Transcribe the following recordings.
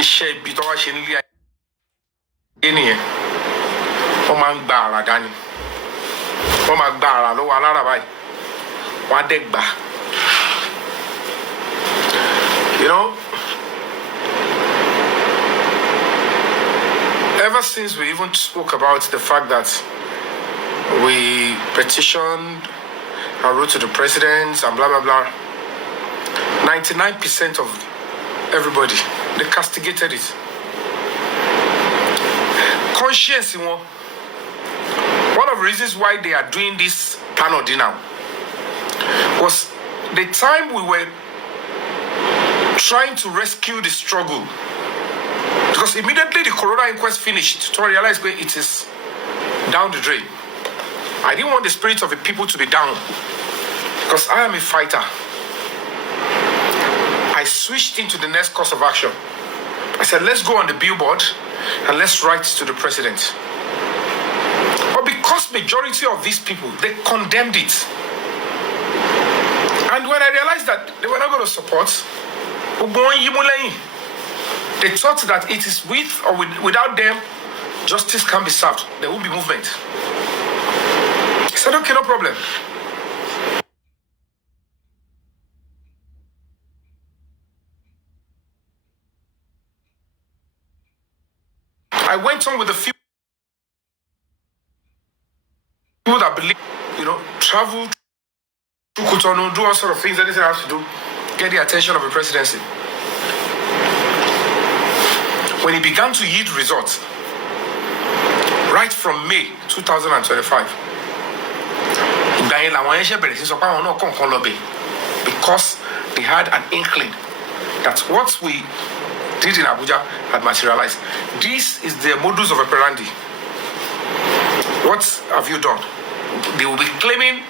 iṣẹ́ ibi tó wá ṣe nílé ayé nìyẹn. Wọ́n máa ń gba àrà dání. Wọ́n máa gba àrà lọ́wọ́ alára báyìí. Wọ́n á dẹ̀ gbà. You know, ever since we even spoke about the fact that we petitioned and wrote to the president and blah, blah, blah, 99% of everybody, they castigated it. Conscience, one of the reasons why they are doing this panel now was the time we were trying to rescue the struggle. Because immediately the Corona inquest finished, to realize where it is down the drain. I didn't want the spirit of the people to be down. Because I am a fighter. I switched into the next course of action. I said, let's go on the billboard and let's write to the president. But because majority of these people, they condemned it. And when I realized that they were not going to support, they thought that it is with or without them, justice can be served. There will be movement. I said, okay, no problem. I went on with a few people that believe, travel to Cotonou, do all sort of things, anything I have to do, get the attention of the presidency. When it began to yield results, right from May 2025, because they had an inkling that what we did in Abuja had materialized. This is their modus of operandi. What have you done? They will be claiming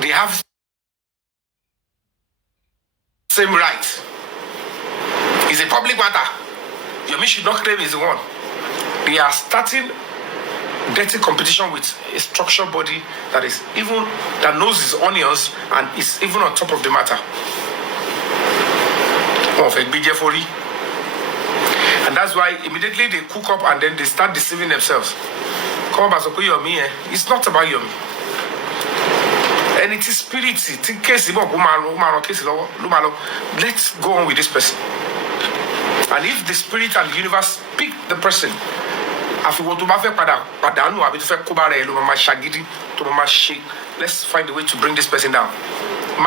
they have same right. It's a public matter. Yomi should not claim he's the one. They are starting dirty competition with a structured body that knows his onions and is even on top of the matter. And that's why immediately they cook up and then they start deceiving themselves. Come on, Yomi, it's not about Yomi. And it is spirit. Let's go on with this person. And if the spirit and the universe pick the person, let's find a way to bring this person down. And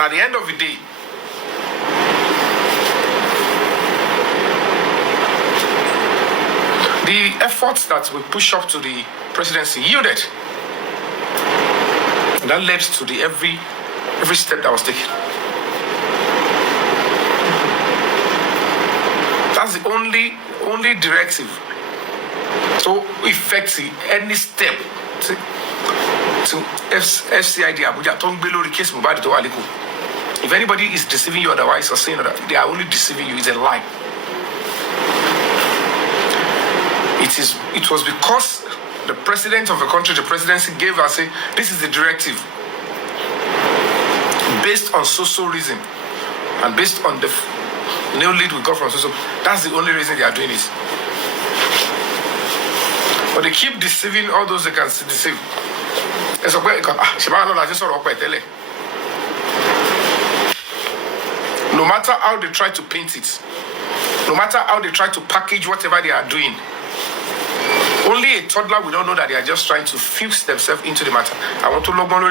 at the end of the day, the efforts that we push up to the presidency yielded. And that led to the every step that was taken. That's the only directive. So effective any step to FCID Abuja Tongbelo case Mubadi to Aliko. If anybody is deceiving you otherwise or saying that they are only deceiving you, it's a lie. It was because the president of the country, the presidency gave us this is the directive based on social reason and based on the new lead we got from social. That's the only reason they are doing it. But they keep deceiving all those they can deceive. No matter how they try to paint it, no matter how they try to package whatever they are doing, only a toddler will not know that they are just trying to fuse themselves into the matter. I want to look on the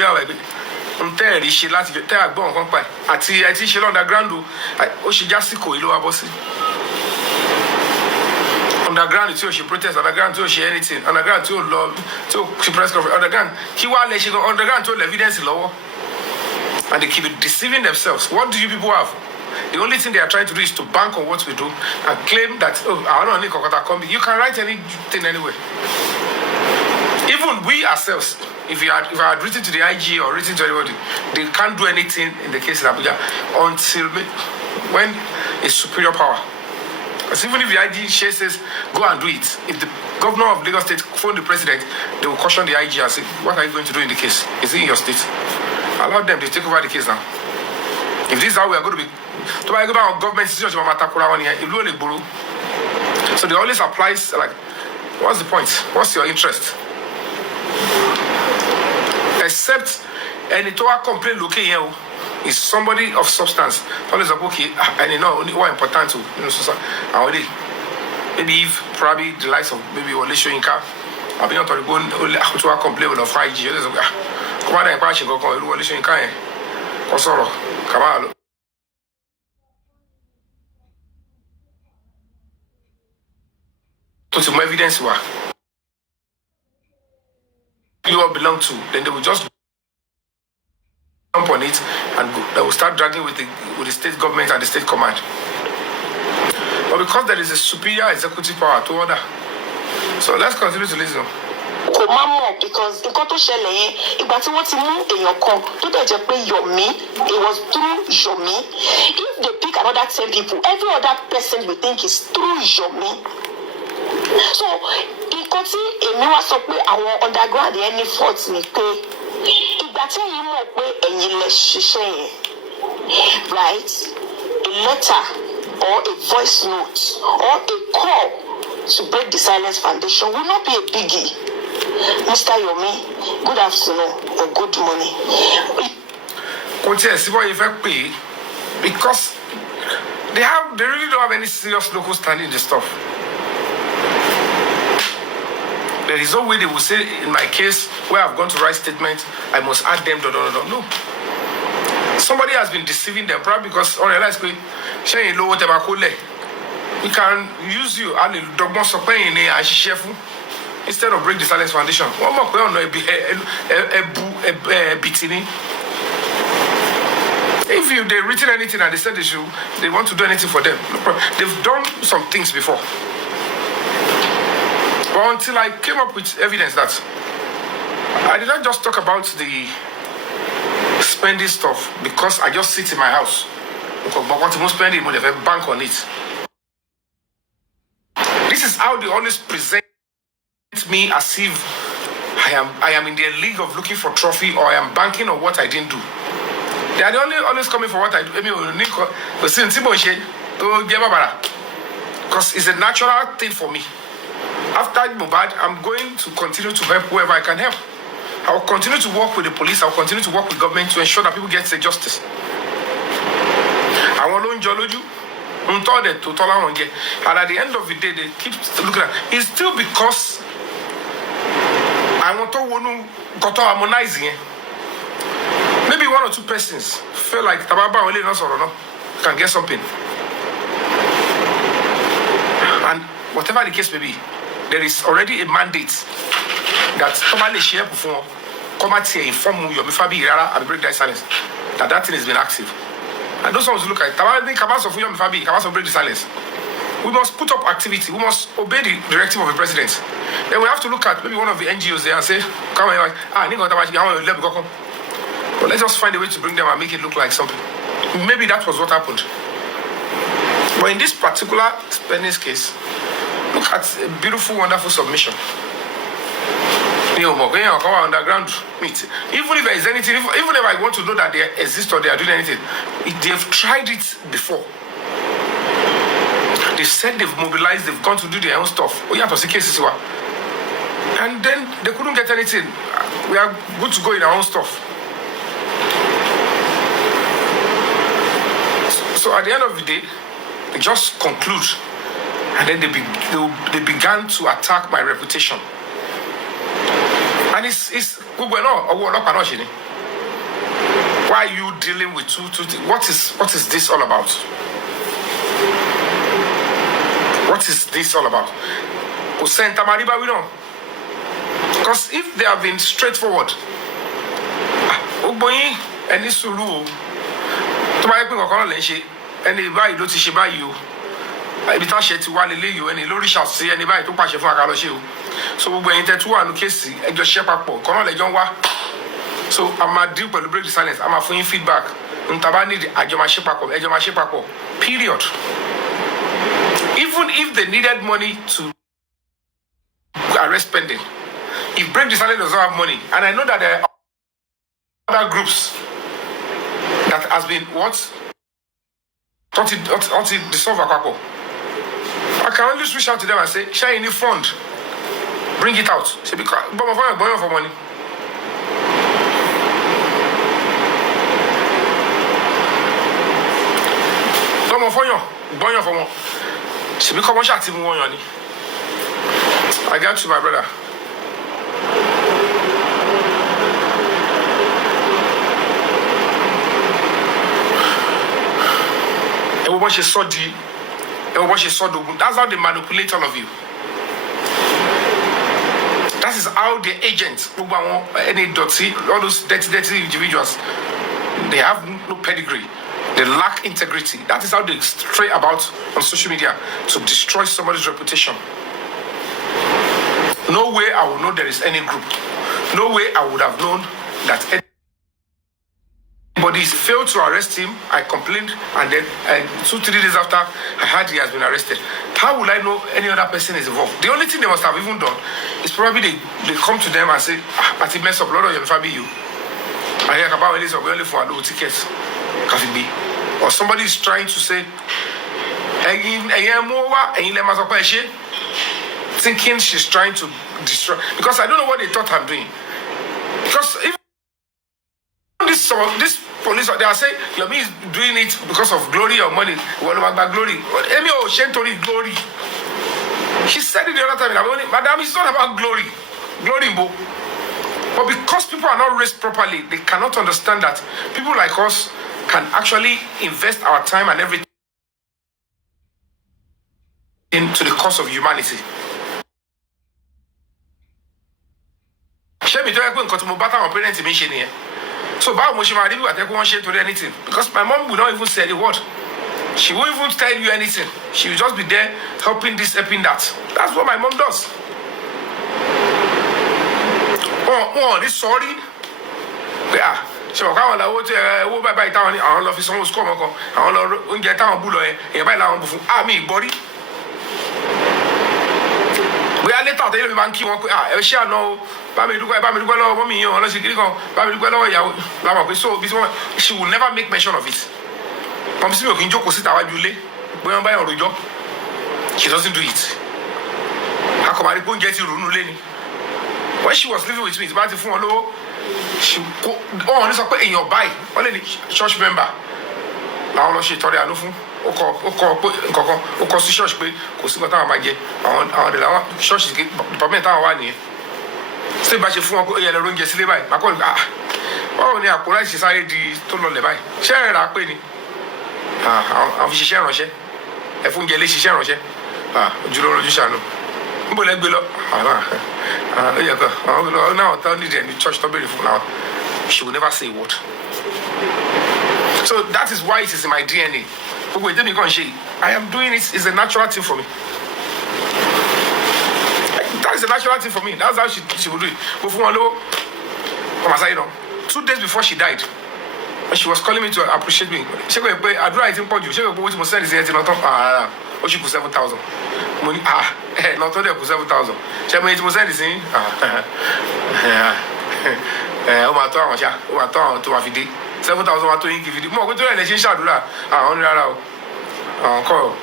underground until she protests, underground until she anything, underground until love, until she press conference, underground. He want she go underground until evidence low. And they keep deceiving themselves. What do you people have? The only thing they are trying to do is to bank on what we do and claim that, I don't need Kokota Kombi. You can write anything anyway. Even we ourselves, if I had written to the IG or written to anybody, they can't do anything in the case of Abuja until when a superior power. Because even if the IG says, go and do it, if the governor of Lagos State phone the president, they will caution the IG and say, what are you going to do in the case? Is it in your state? Allow them to take over the case now. If this is how we are going to be, to buy government institutions, so they always applies like, what's the point? What's your interest? Except any to complain looking here is somebody of substance. Always like, okay, and you know what important to so already. Maybe if probably the likes of maybe Olisho Inka, I'll be not to go to complain with a 5G. Come on, I'm watching go call Olisho Inka. Kosoro, Kamalo. To some evidence you all belong to, then they will just jump on it and they will start dragging with the state government and the state command. But because there is a superior executive power to order, so let's continue to listen. Kò má mọ̀ because nǹkan tó ṣẹlẹ̀ yẹn ìgbà tí wọ́n ti mú èèyàn kan tó dẹ̀ jẹ́ pé Yomi, it was through Yomi. If they pick another 10 people, every other person we think is through Yomi. So nǹkan tí èmi wá sọ pé àwọn underground yẹn ní fault ni pé ìgbà tí ẹ̀yin mọ̀ pé ẹ̀yin lẹ ṣiṣẹ́ yẹn, right? A letter or a voice note or a call to break the silence foundation will not be a biggie. Mr. Yomi, good afternoon or good morning. Because they really don't have any serious local standing in the stuff. There is no way they will say, in my case, where I've gone to write statement, I must add them, no. Somebody has been deceiving them, probably because, we can use you and the dogma supplying a chef instead of break the silence foundation. One more point on a bitini. If they've written anything and they said they want to do anything for them, no problem. They've done some things before. But until I came up with evidence that I did not just talk about the spending stuff because I just sit in my house. But what you spend it, they have bank on it. This is how they always present me as if I am in their league of looking for trophy or I am banking on what I didn't do. They are always coming for what I do. Because it's a natural thing for me. After Mubad, I'm going to continue to help whoever I can help. I will continue to work with the police. I will continue to work with government to ensure that people get their justice. I want to enjoy you. And at the end of the day, they keep looking at it. It's still because I want to harmonize it. Maybe one or two persons feel like Tababa only can get something. And whatever the case may be, there is already a mandate that somebody share before come out here inform Yomi fabiyi and break that silence. That thing has been active. And those ones look at Yomi fabiyi, break the silence. We must put up activity. We must obey the directive of the president. Then we have to look at maybe one of the NGOs there and say, come on, but let's just find a way to bring them and make it look like something. Maybe that was what happened. But in this particular spending case, look at a beautiful, wonderful submission. Underground meet. Even if there is anything, even if I want to know that they exist or they are doing anything, they have tried it before. They said they've mobilized, they've gone to do their own stuff. And then they couldn't get anything. We are good to go in our own stuff. So at the end of the day, they just conclude. And then they began to attack my reputation. And it's why are you dealing with two what is this all about? What is this all about? Because if they have been straightforward, any suru to buy anybody don't see by you. Ibi tá ṣe ti wá lélé yìí ẹni lórí ṣàṣì ẹni báyìí tó pàṣẹ fún àkàlọ́ ṣe o so gbogbo ẹ̀yin tẹ́tú wà ní kéèsì ẹjọ́ ṣiṣẹ́ papọ̀ kọ́nà lẹ́jọ́ ń wá so a máa deal pẹ̀lú break the silence a máa fún yín feedback ntaba need àjọ máa ṣe papọ̀ ẹjọ́ máa ṣe papọ̀ period. Even if they needed money to arrest spending, if break the silence does not have money, and I know that there are other groups that has been until dissolve àpapọ̀. I can always reach out to them and say, share any fund, bring it out. Say, because for money. For money. She become one shot even one. I got you, my brother. Everyone she saw that's how they manipulate all of you. That is how the agents, any dirty, all those dirty individuals, they have no pedigree. They lack integrity. That is how they stray about on social media to destroy somebody's reputation. No way I would know there is any group. No way I would have known that anybody failed to arrest him. I complained, and then 2-3 days after, I heard he has been arrested. How will I know any other person is involved? The only thing they must have even done is probably they come to them and say, "But he messed up, Lord, your fabiyi. I hear about this, or we only for a low tickets." Or somebody is trying to say, thinking she's trying to destroy. Because I don't know what they thought I'm doing. Because even this police, they are saying, Yomi is doing it because of glory or money. What about glory? Glory. She said it the other time, Madam, it's not about glory. Glory, but because people are not raised properly, they cannot understand that people like us can actually invest our time and everything into the cause of humanity. So anything, because my mom will not even say the word. She won't even tell you anything. She will just be there helping this, helping that. That's what my mom does. This sorry. Yeah. So káwọn làwọn tí owó báyìí táwọn ní àwọn lọ fi sanwó sukọ ọmọkan àwọn lọ oúnjẹ táwọn bú lọ yẹn báyìí làwọn bù fún àmì ìgbọrí. Bóyá létà ọ̀tẹ̀ yìí ló fi máa ń kí wọn pé ẹ ṣé àná o bá mi dúpẹ́ lọ́wọ́ mọ́mí yẹn wọn lọ́sẹ̀ kiri kan bá mi dúpẹ́ lọ́wọ́ ìyàwó làwọn pé so she will never make mention of it. Mọ̀mí sí mi ò kí ń jókòó síta wájú ilé bóyá wọn báyọ̀ rojọ́. She doesn't do it. Akọ̀mọ̀rí pé oúnjẹ ti rò nínú ilé ni. When she was living with me, ìbá ti fún wọn lówó. She go on this in your buy only the church member. Now no she told her no fun. Oko si church pé kò sí nǹkan táwọn máa jẹ. Àwọn de la church department táwọn wà nìyẹn. Ṣé bá ṣe fún wọn pé yẹ lọ oúnjẹ sílé báyìí. Màá kọ́ báwo ni àpò láì ṣe sáré di tó lọlẹ̀ báyìí. Ṣé ẹ rà pé ni? Àwọn fi ṣiṣẹ́ ìrànṣẹ́. Ẹ fún oúnjẹ ilé ṣiṣẹ́ ìrànṣẹ́. Ojúlówó lójú ṣàánú. Níbo lẹ gbé lọ? Now tell me the church to be now. She will never say a word. So that is why it is in my DNA. I am doing it. It's a natural thing for me. That is a natural thing for me. That's how she would do it. But for one 2 days before she died, when she was calling me to appreciate me, she go pay. I do I think you. She go put send this not oh she put 7,000. Money not only put 7,000. She made it send this in. Oh my God, to have 7,000 to give you. More go to the election shadula. Only Uncle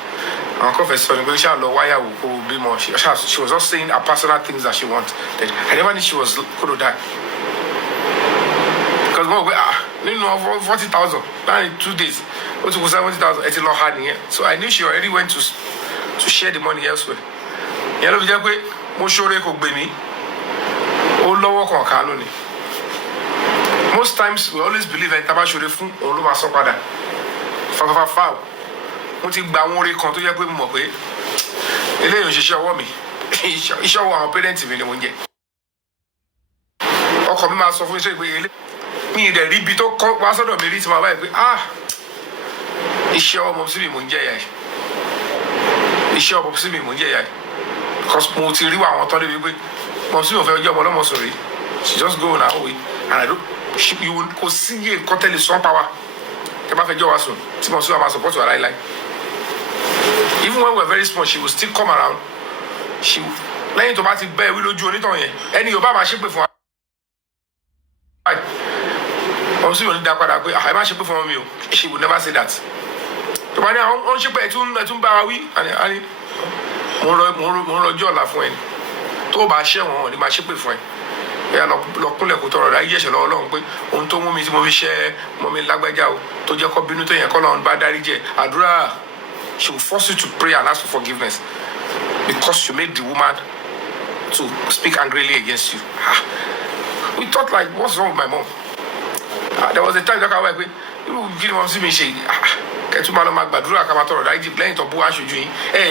Professor, why will be more. She was just saying her personal things that she wanted. I never knew she was going to die. Because you know 40,000 in 2 days. Go to 70,000. It's a lot hard here. So I knew she already went to share the money elsewhere. You know, most times we always believe in tabashore fún olúwa sọ padà. Fa. Mo ti gba àwọn ore kan tó jẹ́ pé mo mọ̀ pé eléyìí ò ṣiṣẹ́ ọwọ́ mi. Iṣẹ́ ọwọ́ àwọn parents mi ni mo ń jẹ. Ọkọ mi máa sọ fún iṣẹ́ ìgbé ilé. Mi ìdẹ̀ rí ibi tó kọ́ wá sọ́dọ̀ mi rí ti máa báyìí pé iṣẹ́ ọmọ sí mi mò ń jẹ́ ìyá ẹ̀. Iṣẹ́ ọmọ sí mi mò ń jẹ́ ìyá ẹ̀. Because mo ti rí àwọn tọ́ débi pé mo sì ò fẹ́ ọjọ́ ọmọ ọlọ́mọ sọ̀rọ̀ she just go on her own way and I don't you will go see ye nǹkan tẹ́lẹ̀ sọ́n power. Tẹ́ bá fẹ́ jọ́ wá sùn tí mo sì wà máa support wà láíláí. Even when we were very small, she would still come around. She lẹ́yìn tó bá ti bẹ́ẹ̀ wí lójú onítàn yẹn ẹni yóò bá máa ṣépè fún wa. She would never say that. wà ní àwọn ọ̀n ṣe pé ẹ̀tún bá wa wí àní mo ń rọjọ́ ọ̀la fún ẹ tó o bá ṣẹ́ wọn ni máa ṣépè fún ẹ ẹ lọ kúnlẹ̀ kó tọrọ rà yí ẹ̀ṣẹ̀ lọ́wọ́ Ọlọ́run pé ohun tó mú mi tí mo fi ṣẹ́ mọ́ mi lágbájá o tó jẹ́ kó bínú tó yẹn kọ́ lọ́run bá dárí jẹ àdúrà. She will force you to pray and ask for forgiveness because you made the woman to speak angrily against you. We thought like, what's wrong with my mom? There was a time that I was like, you give mom see me say, kẹtù máa lọ máa gbàdúrà ká máa tọrọ dáríjì lẹ́yìn tó bú aṣojú yín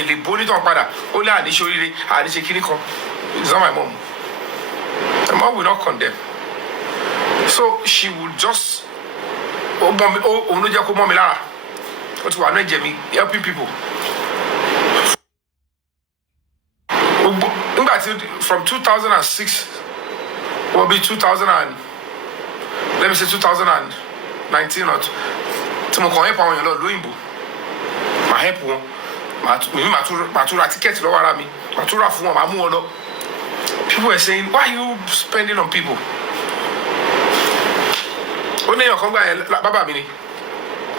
lè bó nítàn padà ó lé àníṣe oríire àníṣe kíní kan. It's not my mom. My mom will not condemn. So she would just òun ló jẹ́ kó mọ́ mi lára. Ó ti wà ní ẹ̀jẹ̀ mi helping people. Nígbà tí from 2006 will be 2000 and let me say 2019 or tí mo kàn help àwọn èèyàn lọ lóyìnbó màá help wọn màá tún ra ticket lọ́wọ́ ara mi màá tún rà fún wọn màá mú wọn lọ. People were saying, why are you spending on people? Ó ní èèyàn kan gbà yẹn bàbá mi ni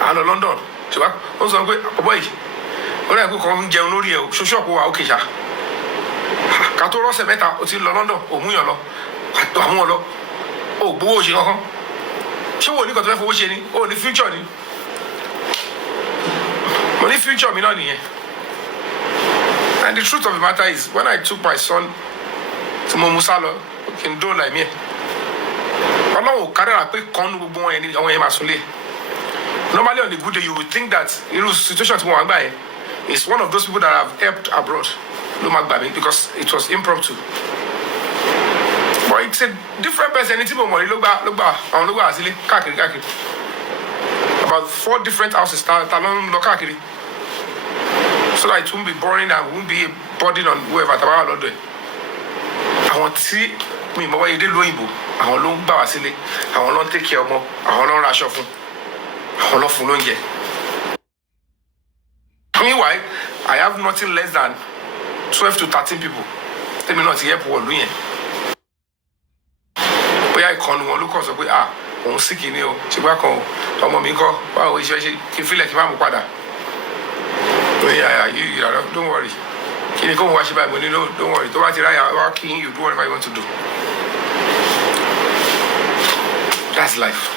à ń lọ London ṣùgbọ́n ó sọ pé ọ̀bọ yìí ó náà kó kàn ń jẹun lórí ẹ̀ ṣoṣọ́ọ̀pù wa ó kèjà ká tó rọ́ọ̀sẹ̀ mẹ́ta ó ti lọ London òmùyàn lọ àwọn ọlọ ò gbowó ṣe kankan ṣé wo ní kan tó fẹ́ fowó ṣe ni ó ní future ni mo ní future mi náà nìyẹn. And the truth of the matter is when I took my son tí mo mú sá lọ kí n dóòlà ẹ̀mí ẹ̀ Ọlọ́run ò kárẹ́rà pé kan nu gbogbo àwọn yẹn máa sún lé. Normally on a good day you would think that irú situation tí mo wà gbà yẹn is one of those people that have helped abroad ló máa gbà mí because it was impromptu. But it's a different person. Ẹni tí mo mọ̀ ní ló gbà àwọn ló gbà sílé káàkiri. About 4 different houses ta ló ń lọ káàkiri. So that it won't be boring and won't be a burden on whoever tàbá wà lọ́dọ̀ ẹ̀. Àwọn tí mi mọ̀ wáyé dé lóyìnbó àwọn ló ń gbà wá sílé àwọn ló ń take care ọmọ àwọn ló ń raṣọ fún àwọn ló fún lóúnjẹ. Meanwhile, I have nothing less than 12 to 13 people. Tèmi náà ti help wọ̀lú yẹn. Bóyá ìkànnì wọn ló kàn sọ pé òun sì kìíní o ṣùgbọ́n kan ọmọ mi kọ́ báwo iṣẹ́ ṣe kí n fílẹ̀ kí n má mú padà. Don't worry. Kí ni kó mo wá ṣe báyìí mo ní don't worry tó bá ti ráyà wá kí you do whatever you want to do. That's life.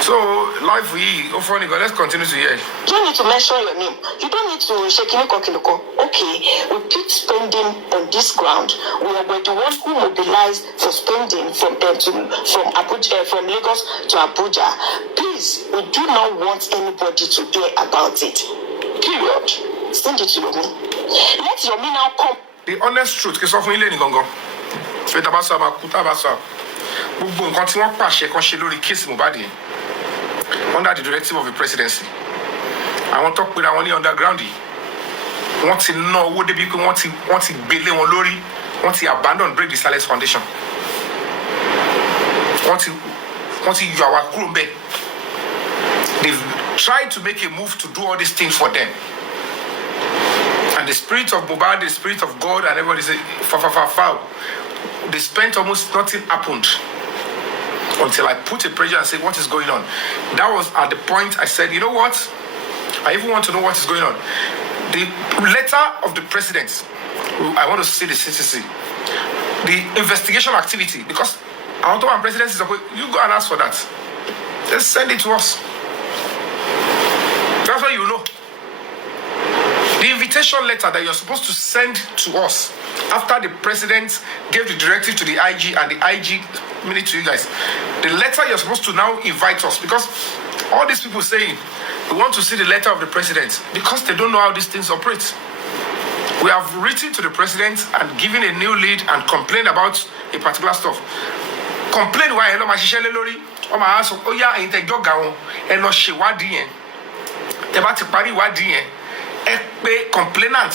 So life yìí ó fọ́ nìkan, let's continue to hear. You don't need to mention your name. You don't need to shake kiniko. Okay, we picked spending on this ground. We were the one who mobilized for spending from Abuja, from Lagos to Abuja. Please, we do not want anybody to hear about it. Period. Send it to Yomi. Let Yomi now come. The honest truth kí sọ fún ilé ní gangan. Ṣé tá bá sọ àmà kú tá bá sọ gbogbo nǹkan tí wọ́n pàṣẹ kan ṣe lórí kéèsì Mohbad yìí under the directive of the presidency. Àwọn tó pera wọn ní underground yìí wọ́n ti ná owó débi pé wọ́n ti gbélé wọn lórí wọ́n ti abandon break the silence foundation. Wọ́n ti yọ àwa kúrò ńbẹ̀. They've tried to make a move to do all these things for them. And the spirit of Mohbad, the spirit of God, and everybody say, foul. They spent almost nothing happened until I put a pressure and said, what is going on? That was at the point I said, you know what? I even want to know what is going on. The letter of the president, I want to see the CCC. The investigation activity, because our top president is okay, you go and ask for that. Just send it to us. That's what you know. The invitation letter that you're supposed to send to us after the president gave the directive to the IG and the IG minute to you guys. The letter you're supposed to now invite us, because all these people saying we want to see the letter of the president because they don't know how these things operate. We have written to the president and given a new lead and complained about a particular stuff. Complain why hello mashishele lori o ma aso o ya eyin te joga won e lo se wadi yen te ba ti pari wadi yen ẹ pé complainant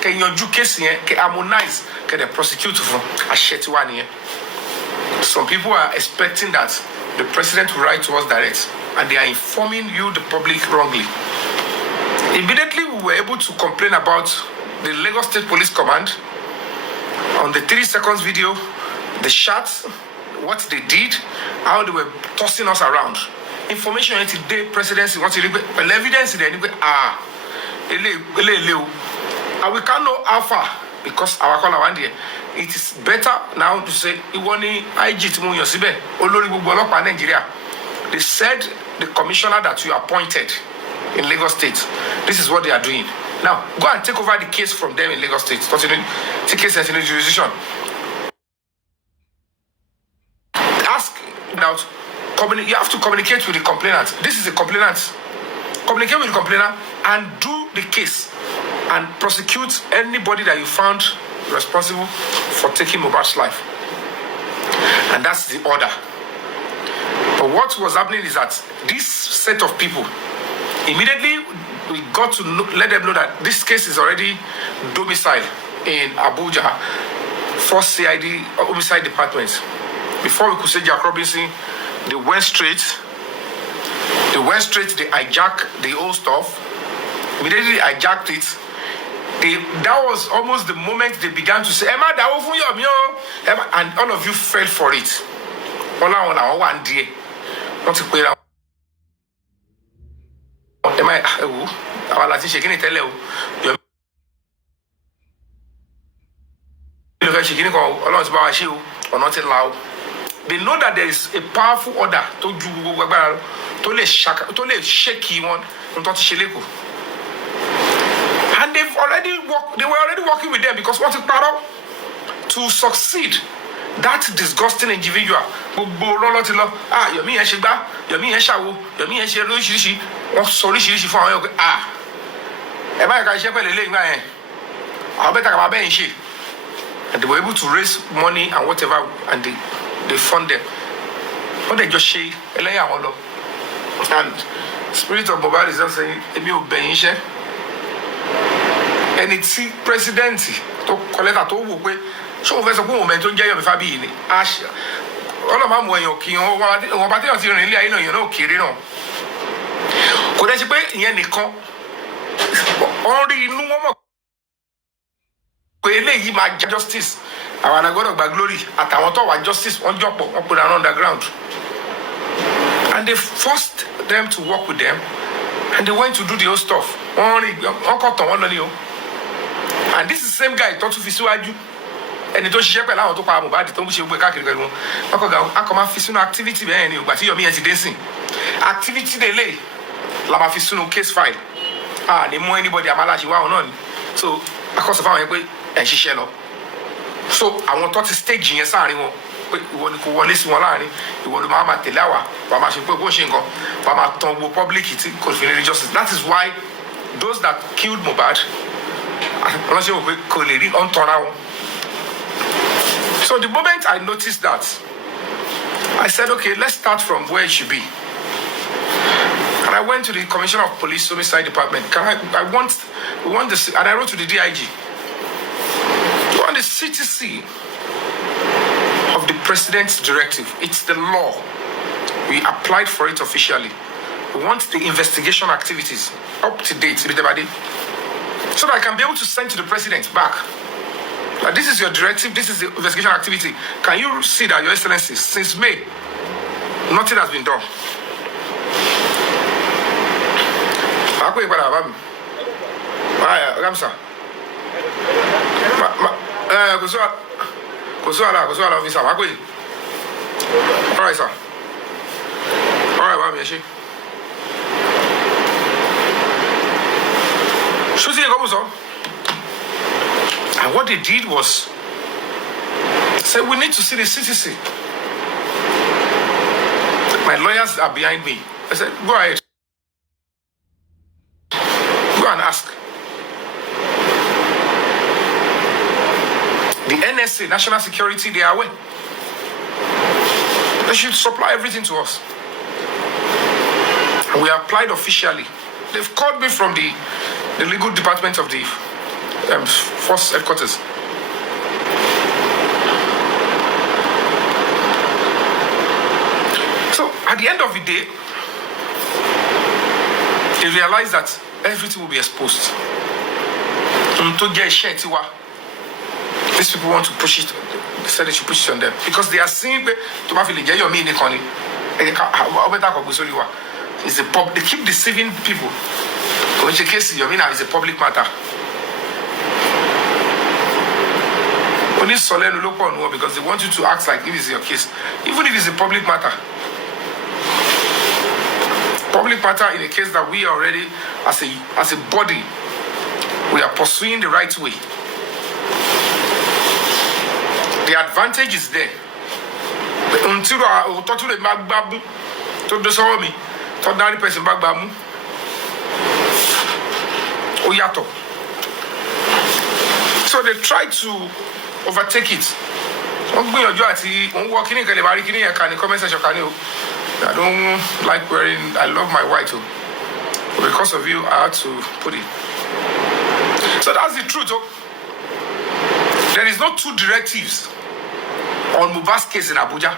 kẹ yanjú case yẹn kẹ harmonize kẹ dẹ prosecute fún àṣẹ tiwa nìyẹn. Some people are expecting that the president will write to us direct and they are informing you, the public, wrongly. Immediately we were able to complain about the Lagos State Police Command on the 3 seconds video, the shots, what they did, how they were tossing us around. information yẹn ti dé presidency wọ́n ti rí pé pẹ̀lú evidence rẹ̀ ni pé eléèlé o, and we can't know how far because our call our there. It is better now to say ìwọ ni IG tí mo yàn síbẹ̀ olórí gbogbo ọlọ́pàá Nàìjíríà. They said the commissioner that you appointed in Lagos State, this is what they are doing. Now, go and take over the case from them in Lagos State. Take case in the jurisdiction. Ask out. You have to communicate with the complainant. This is a complainant. Communicate with the complainant and do the case and prosecute anybody that you found responsible for taking Mohbad's life. And that's the order. But what was happening is that this set of people, immediately we got to let them know that this case is already domiciled in Abuja, First CID Homicide Department. Before we could say Jack Robinson, they went straight, they hijacked the old stuff, immediately hijacked it. That was almost the moment they began to say, Emma, that over your and all of you fell for it. All I want one day. Want to pay down. Am I? Our Latin shaking it. Tell you. Or not allow. They know that there is a powerful order to do to shaky one and they were already working with them because what to succeed. That disgusting individual Yomi Eshigba, Yomi Eshawo, Yomi Eshero Shishi, or sorry Shishi for am I a shepherd? I better have a bench. And they were able to raise money and whatever, and they fund them. But they just say, and Spirit of Mohbad is just saying, and it's presidency to collect a toll. So there's a woman to Yomi fabiyi. All of them were your king, or what you know, Kirino. Could I say, Yanikon? Only no more justice. I want to go to glory at our justice on job or put on the ground. And they forced them to work with them, and they went to do the whole stuff. Only and this is the same guy thought to Fisuaju. And it was shepherd out to Mohbad, don't she work out? I come out Fisuno activity, but you're me as dancing. Activity delay. Lama Fisuno case file. The more anybody Amalachi wow on. So, of course, I found and she shell up. So, I want to stage in a sorry. You want to listen one you want to Mama Telawa, Mama Shimpo, Mama Tombo public justice. That is why those that killed Mohbad, so the moment I noticed that, I said, okay, let's start from where it should be. And I went to the Commissioner of Police Homicide Department. We want this, and I wrote to the DIG. We want the CTC of the President's directive. It's the law. We applied for it officially. We want the investigation activities up to date, so that I can be able to send to the President back. This is your directive, this is the investigation activity. Can you see that, Your Excellency, since May, nothing has been done? All right, sir. All right, Mami, Yashi. And what they did was say, we need to see the CTC. My lawyers are behind me. I said, go ahead. Go and ask. The NSA, National Security, they are aware. They should supply everything to us. And we applied officially. They've called me from the legal department of the Force headquarters. So at the end of the day, they realized that everything will be exposed. These people want to push it. They said they should push it on them because they are seeing to Yomi. It's a they keep deceiving people. In the case Yomi now is a public matter. Only Solen look on because they want you to act like if it's your case, even if it's a public matter. Public matter in a case that we already, as a body, we are pursuing the right way. The advantage is there. Until I talk to the Magbabu, to the Somi, to the person Magbamu, Oyato. So they try to overtake it. I'm walking in the comment section. I don't like wearing, I love my white too. Because of you, I had to put it. So that's the truth. There is no two directives on Mohbad's case in Abuja.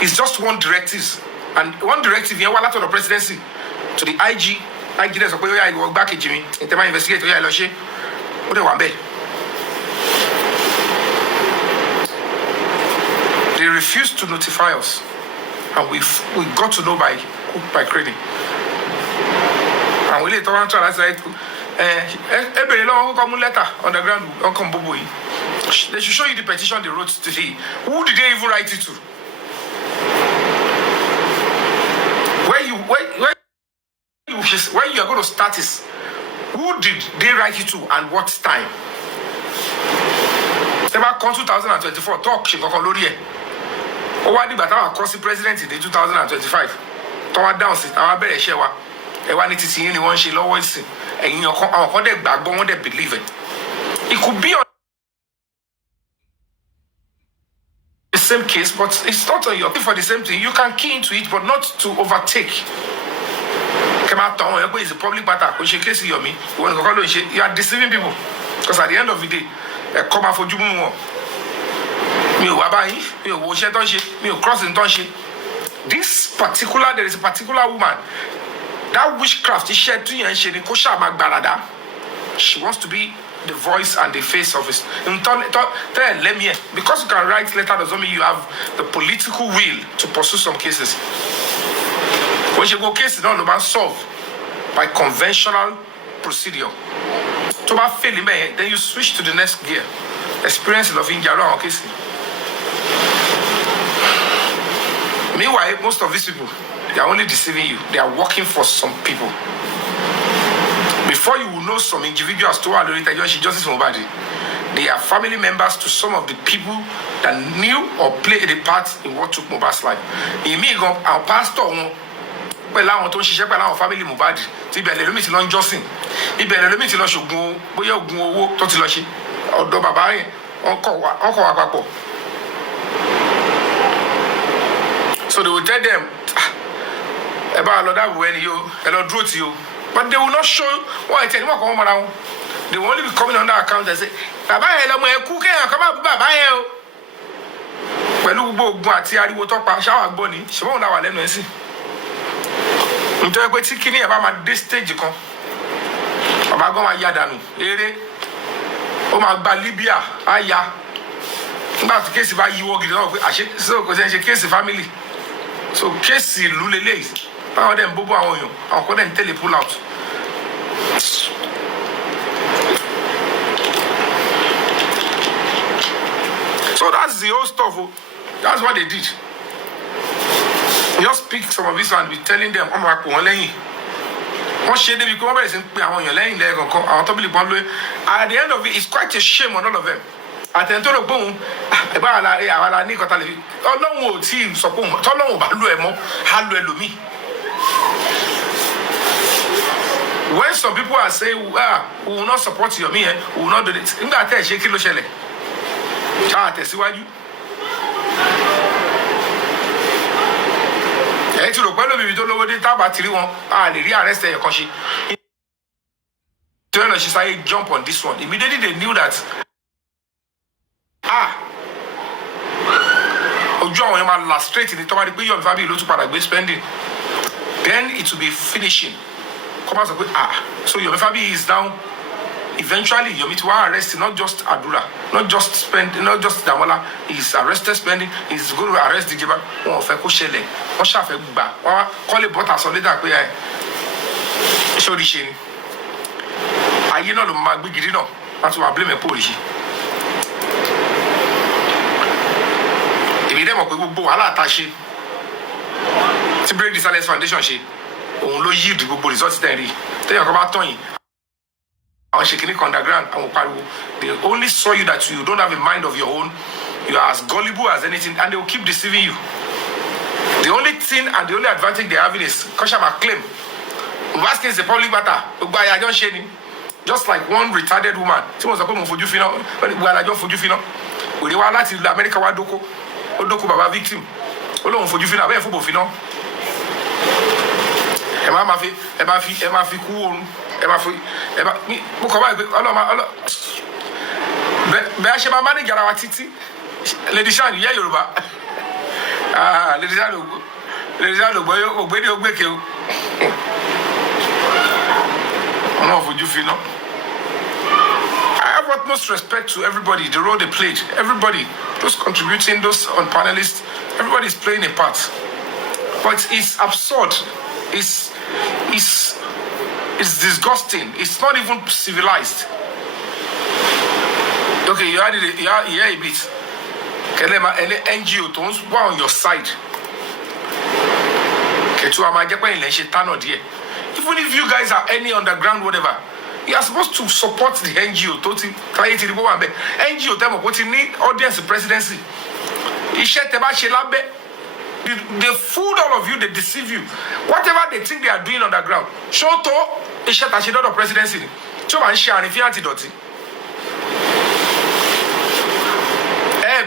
It's just one directive. And one directive here, to the presidency, to the IG there's a way I work back in Jimmy, in the investigator, what do you want? They refused to notify us. And we got to know by credit. And we later on tried to say, every long letter on the ground, they should show you the petition they wrote today. Who did they even write it to? Where you are going to start is, who did they write it to and what time? About 2024, talk, she got why did I cross the president in 2025? Toward down, our better share. I wanted to see anyone she always and our backbone, they believe it. It could be on the same case, but it's not on your for the same thing. You can key into it, but not to overtake. Come out, it's a public matter. When she case Yomi, you are deceiving people. Because at the end of the day, come out for Jumu. This particular, there is a particular woman, that witchcraft is shared to you and she wants to be the voice and the face of it. Because you can write letter doesn't mean you have the political will to pursue some cases. When you go cases, don't solve by conventional procedure. To fail, then you switch to the next gear. Experience of Injaro case. Meanwhile, most of these people, they are only deceiving you. They are working for some people. Before you will know some individuals to Justice Mohbad, they are family members to some of the people that knew or played a part in what took Mohbad's life. Our pastor, our family Mohbad, Johnson, so they will tell them about when you but they will not show what I tell you. They will only be coming on that account and say, Baba, come up, Baba. Pẹ̀lú gbogbo àti ariwo tó pa ṣáwà gbọ́ ni ṣùgbọ́n òun wà lẹ́nu ẹ̀ sí. Nítorí pé tí kíní ẹ̀ bá máa dé stage kan, bàbá gan máa yá dànù eré, ó máa gba Libya á ya. Nígbà tí kéèsì bá yíwọ́ gidi náà pé àṣẹ kò sí ẹ̀ ṣe kéèsì family. So kéèsì ìlú lélẹ́yìí, báwọn dẹ̀ ń bóbó àwọn èèyàn, àwọn kan dẹ̀ ń tẹ̀lé pull out. So that's the whole stuff. That's what they did. Just pick some of this and be telling them, I'm like, what shade they become is at the end of it, it's quite a shame on all of them. At the end of the boom, when some people are saying, we will not support Yomi, we will not do it. Tẹ̀síwájú. Ẹ ti rò pé lómi tó lówó dé tábà tìrí wọn a lè rí arrest ẹ̀yẹ̀ kan ṣe. Tẹ́lẹ̀ ṣe sáyé jump on this one. Immediately they knew that ojú àwọn yẹn máa la straight ní tọ́wádìí pé Yomi Fabiyi ló tún padà gbé spending. Then it will be finishing. Come out and say, so Yomi Fabiyi is down. Eventually, Yomi to arrest not just Adura, not just Damola. He's arrested spending. He's going to arrest the Jiba. wọ́n ṣàfẹ́ gbà wọ́n kọ́lé bọ́tà sọ lédà pé ṣé oríṣi ni ayé náà ló máa gbé gidi náà láti wà blame ẹ̀pọ̀ oríṣi. èmi dẹ́ mọ̀ pé gbogbo wàhálà tá a ṣe tí Break the Silence Foundation ṣe òun ló yí gbogbo result tẹ̀ rí tẹ́yìn ọkọ̀ bá tán yìí àwọn ṣe kìíní underground àwọn pariwo they only saw you that you don't have a mind of your own, you are as gullible as anything, and they will keep deceiving you. The only thing and the only advantage they having is Koshama claim. Asking is a public matter. Just like one retarded woman. She was a woman for you, we are just for you. We were like America, Doko Baba victim. Alone for you, where for both, Lady Shan, yeah, Yoruba. Lady Shan, obey your wake you. Would you feel? I have utmost respect to everybody, the role they played. Everybody, those contributing, those on panelists, everybody is playing a part. But it's absurd. It's disgusting. It's not even civilized. Okay, you added it. Yeah, a bit. Any NGO tones were on your side. Even if you guys are any underground, whatever, you are supposed to support the NGO. NGO them what you need audience presidency. They fooled all of you, they deceive you. Whatever they think they are doing underground. Show to the presidency. So man share if you antidote.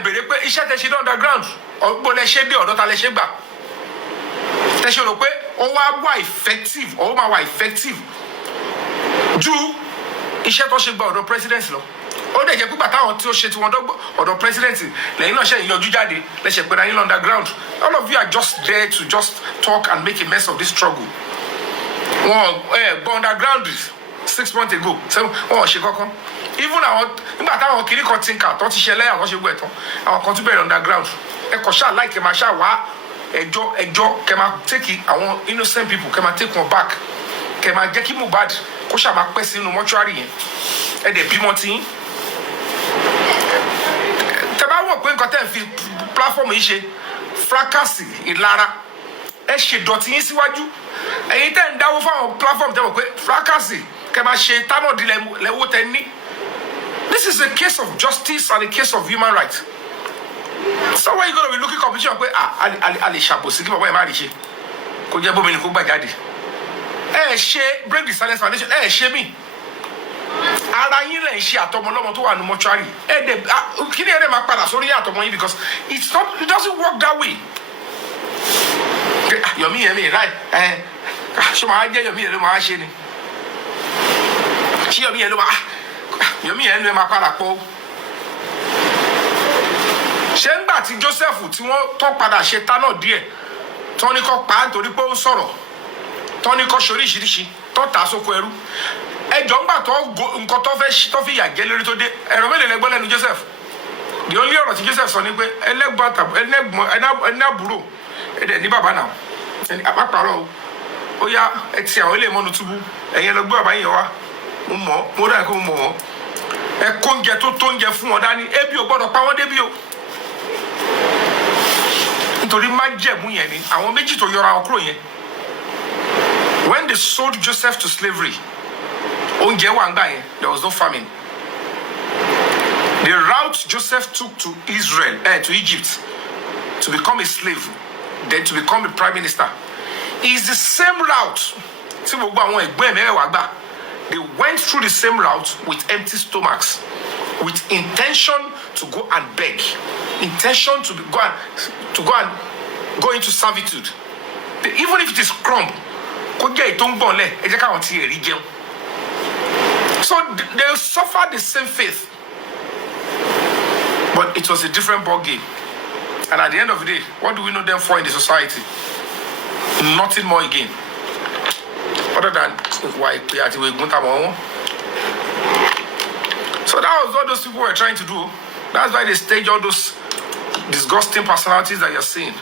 But iṣẹ́ tẹ́ ṣe dé underground ọgbọ́n lẹ ṣe dé ọ̀dọ́ ta lẹ ṣe gbà tẹ́ ṣe rò pé ó wá effective ó máa wá effective ju iṣẹ́ tó ṣe gba ọ̀dọ̀ president lọ ó dẹ̀ jẹ́ pípa táwọn tí ó ṣe tí wọ́n dọ́gbọ́ ọ̀dọ̀ president lẹ́yìn náà ṣe ìyọjú jáde lẹ́sẹ̀ pé náà underground all of you are just there to just talk and make a mess of this struggle wọ́n gbọ́ underground 6 months ago wọ́n ṣe kankan. Even our nígbà táwọn kiri kan ti ń kà tó ti ṣe lẹ́yìn àwọn ṣe gbọ́ ẹ̀tàn àwọn kan tún bẹ̀rẹ̀ underground ẹ kọ̀ ṣáà láì kẹ́ máa ṣáà wá ẹjọ́ kẹ́ máa take àwọn innocent people kẹ́ máa take one back kẹ́ máa jẹ́ kí Mohbad kó ṣáà máa pẹ́ sínú mọ́ṣúárì yẹn ẹ dẹ̀ bímọ tí yín. Tẹ́ bá wọ̀ pé nǹkan tẹ́ ń fi platform yìí ṣe fracasi ìlara ẹ ṣèdọ̀tí yín síwájú ẹ̀yin tẹ́ ń dáwó fáwọn platform tẹ́ wọ̀ pé fracasi kẹ́ máa ṣe tánọ̀dì lẹ́wọ́ tẹ́ ní. This is a case of justice and a case of human rights. So why you going to be looking competition? Ali Shabosi, give away marriage. Could you be in Bajadi? Break the Silence Foundation. Me. She atomo to one mortuary. Because it doesn't work that way. Yomi, right? So my idea, Yomi, Yomi ẹnu máa padà pọ̀. Ṣé ń gbà tí Joseph tí wọ́n tọ́ padà ṣe tá náà díẹ̀ tọ́ ní kọ́ pa á nítorí pé ó sọ̀rọ̀ tọ́ ní kọ́ ṣoríṣiríṣi tọ́ tà sóko ẹrú. Ẹjọ́ ń gbà tọ́ nǹkan tó fi yà jẹ́ lórí tó dé ẹ̀rọ mélòó lẹ́gbọ́n lẹ́nu Joseph. The only ọ̀rọ̀ tí Joseph sọ ni pé ẹlẹ́gbọ̀n ẹ̀dẹ̀ ní bàbá náà ẹni àpapàrọ̀ ó yá ẹ ti àwọn ilé ìmọ̀nù túbú ẹ̀yẹn lọ gbé bàbá yẹn wá mo dà kó mo mọ̀ wọ́n. Ẹ kó oúnjẹ tó oúnjẹ fún wọn dání ebi ò gbọ́dọ̀ pa wọ́n débi o nítorí májẹ̀mú yẹn ni àwọn méjì tó yọra wọn kúrò yẹn. When they sold Joseph to slavery oúnjẹ wà ń gbà yẹn there was no famine. The route Joseph took to Israel to Egypt to become a slave then to become a prime minister is the same route tí gbogbo àwọn ẹgbẹ́ mẹ́rẹ̀ẹ̀wá gbà. They went through the same route with empty stomachs, with intention to go and beg, intention to go into servitude. Even if it is crumb, so they suffered the same faith, but it was a different ball game. And at the end of the day, what do we know them for in the society? Nothing more again. Other than why we are doing. So that was what those people were trying to do. That's why they stage all those disgusting personalities that you're seeing.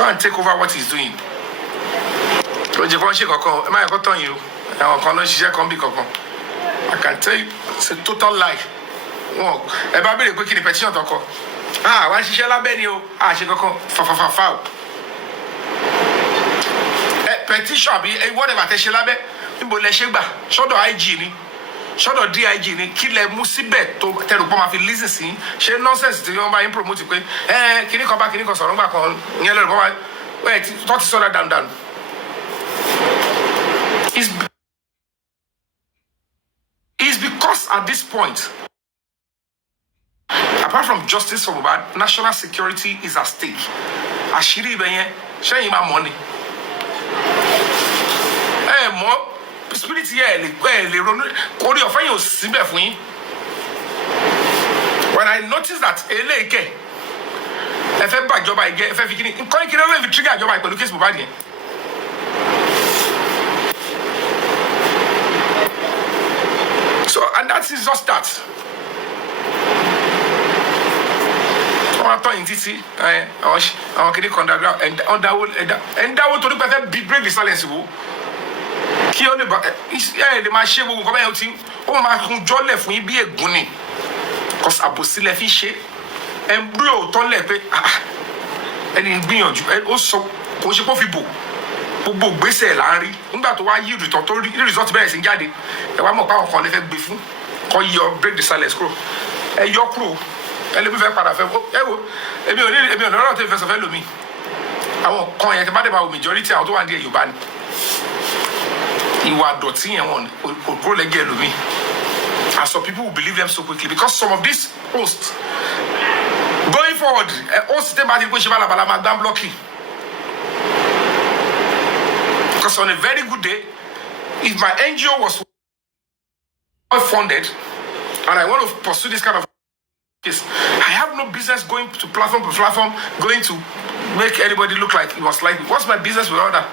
go and take over what he's doing. I can tell you, it's a total lie. Wọ́n ẹ bá béèrè pé kí ni petition tó kọ. Wá ṣiṣẹ́ lábẹ́ ni o, ṣe kankan fa o. Petition àbí whatever tẹ ṣe lábẹ́ níbo lẹ ṣe gbà sọ́dọ̀ IG ni sọ́dọ̀ DIG ni kí lẹ mú síbẹ̀ tó tẹ̀rù pọ́ máa fi listen sí ṣe nonsense tí wọ́n bá yín promote pé kíní kan bá kíní kan sọ̀rọ̀ ńgbà kan ìyẹn lẹ́rù pọ́ máa tó ti sọ́dọ̀ dànù. It's because at this point, apart from justice for Mohbad, national security is at stake. Àṣírí ibẹ̀ yẹn ṣẹ́yìn máa mọ̀ ni. Mọ̀ spirit yẹn lè ronú orí ọ̀fẹ́ yẹn ò síbẹ̀ fún yín. When I noticed that eléèké ẹ fẹ́ bá ìjọba ìgẹ́ ẹ fẹ́ fi kíni nǹkan ìkíni ọlọ́run fi trigger ìjọba ìpẹ̀lú case Mohbad yẹn. So and that is just that. Wọ́n tọ́ yín títí àwọn kìíní kan dàgbà ẹ̀ńdáwó torí pé fẹ́ break the silence wo kí ó lè bá lè máa ṣe gbogbo nǹkan bẹ́ẹ̀ tí ó máa kun jọ́lẹ̀ fún yín bí ègún ni cause àbòsílẹ̀ fi ṣe ẹ̀ ń gbé òótọ́ lẹ̀ pé ẹni gbìyànjú ó sọ kò ṣe kó fi bò gbogbo gbèsè là ń rí nígbà tó wá yí ìrìtàn tó rí result bẹ̀rẹ̀ sí ń jáde ẹ wá mọ̀ pé àwọn kan lè fẹ́ gbé fún kọ́ yọ break the silence kúrò ẹ yọ kúrò ẹ lè bí fẹ́ padà fẹ́ ẹ wo èmi ò ní ọ̀rọ̀ tó fẹ́ sọ fẹ́ lómi àwọn kan yẹn tí bá dé bá wo majority àwọn tó wà ní Yorùbá ni ìwà àdọ̀tí yẹn wọn kò kúrò lẹ́gẹ̀ẹ́ lómi and some people will believe them so quickly because some of these hosts going forward hosts tẹ́ bá ti pé ṣe bálabàlà máa gbá blocking. Because on a very good day, if my NGO was well funded and I want to pursue this kind of case, I have no business going to platform to platform, going to make anybody look like it was like, what's my business with all that?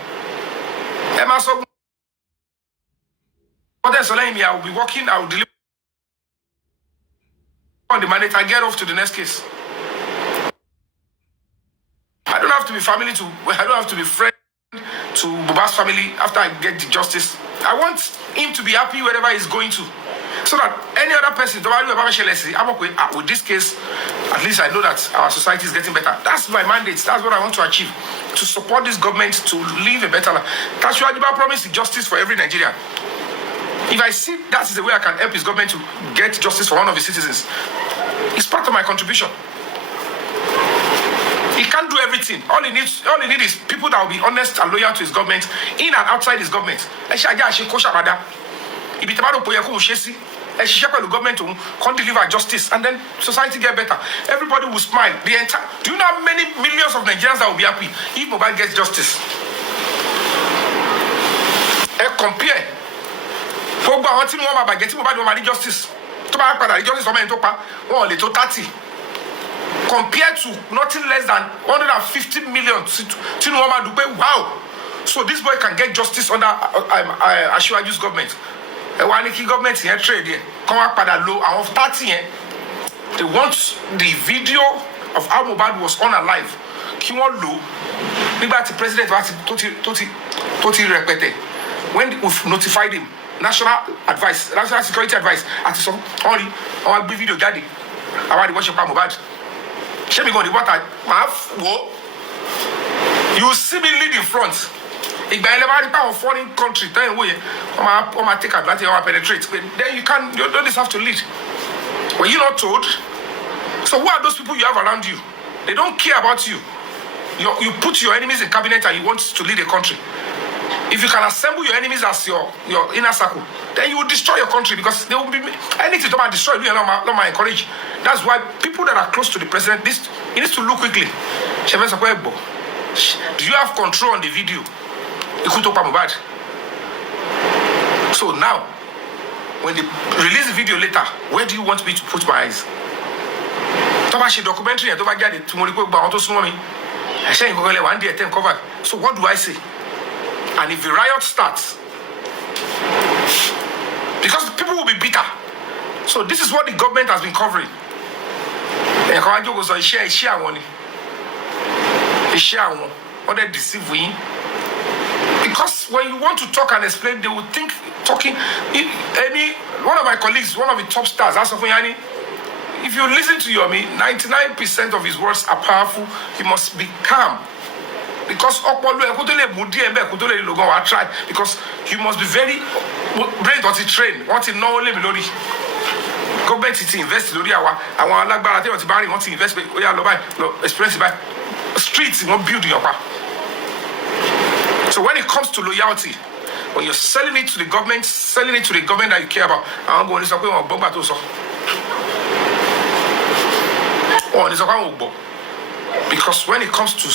I will be working, I will deliver on the mandate, I get off to the next case. I don't have to be family to, I don't have to be friend to Mohbad's family after I get the justice. I want him to be happy wherever he's going to. So that any other person, with this case, at least I know that our society is getting better. That's my mandate. That's what I want to achieve. To support this government to live a better life. That's why I promise justice for every Nigerian. If I see that is the way I can help his government to get justice for one of his citizens, it's part of my contribution. He can't do everything. All he needs is people that will be honest and loyal to his government, in and outside his government. If the government can't deliver justice, and then society get better. Everybody will smile. Do you know how many millions of Nigerians that will be happy if Mohbad gets justice? Compare. Justice. Justice 30. Compared to nothing less than 150 million. Wow. So this boy can get justice under Asiwaju's government. Government here trade here. Come up pada low of 30 here. They want the video of how Mohbad was unalive. Kiwon low. The president was totally repeated. When we notified him, national security advice, at some only our video daddy. I want to watch Mohbad. You see me lead in front. If I never foreign country, then we take advantage or penetrate. Then you don't just have to lead. Were you not told? So who are those people you have around you? They don't care about you. You put your enemies in cabinet and you want to lead a country. If you can assemble your enemies as your inner circle, then you will destroy your country because they will be anything to destroy you. Not encourage. That's why people that are close to the president, he needs to look quickly. Do you have control on the video? So now, when they release the video later, where do you want me to put my eyes? Documentary, so what do I say? And if the riot starts, because people will be bitter. So this is what the government has been covering. or they deceive we. Because when you want to talk and explain, they will think talking. One of my colleagues, one of the top stars, Asafo, if you listen to Yomi, 99% of his words are powerful. You must be calm. Because try. Because you must be very brain trained. Want to know only melody. Government to invest in our alágbára tí wọ́n ti bá rí wọ́n ti invest pé ó yá lọ báyìí lọ experience báyìí streets wọ́n build your pa. So when it comes to loyalty, when you're selling it to the government that you care about, àwọn gbọ́n ní sọ pé wọ́n gbọ́ngbà tó sọ. Wọ́n ní sọ pé àwọn ò gbọ́. Because when it comes to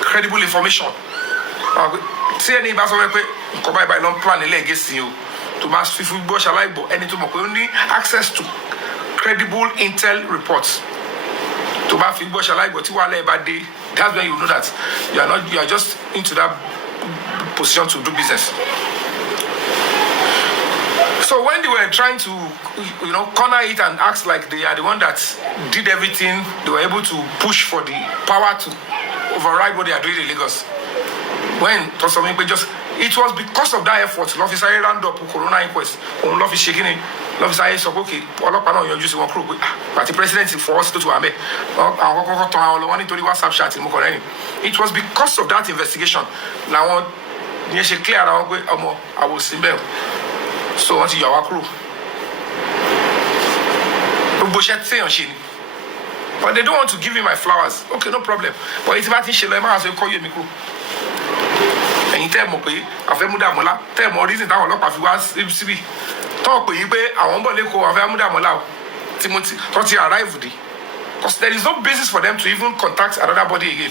credible information, tí ẹni bá sọ pé nǹkan báyìí ló ń plan ilé ìgésí o. To mass people shall any to only access to credible intel reports. To mass people shall bad day. That's when you know that you are just into that position to do business. So when they were trying to corner it and act like they are the one that did everything, they were able to push for the power to override what they are doing in Lagos. When it was because of that effort, l'officer ran up corona inquest. On l'officer shaking, l'officer is okay. All up and you just one crew. But the president forced to Ame. WhatsApp chat. It was because of that investigation. Now, clear I will see them. So until your crew. But they don't want to give me my flowers. Okay, no problem. But it's about Shilema as you call you Miku. And you tell me, I feel Mudamola, tell more reason that I will not have talk with you, I won't believe I feel Mudamola. Timothy, don't you arrive with it? Because there is no basis for them to even contact another body again.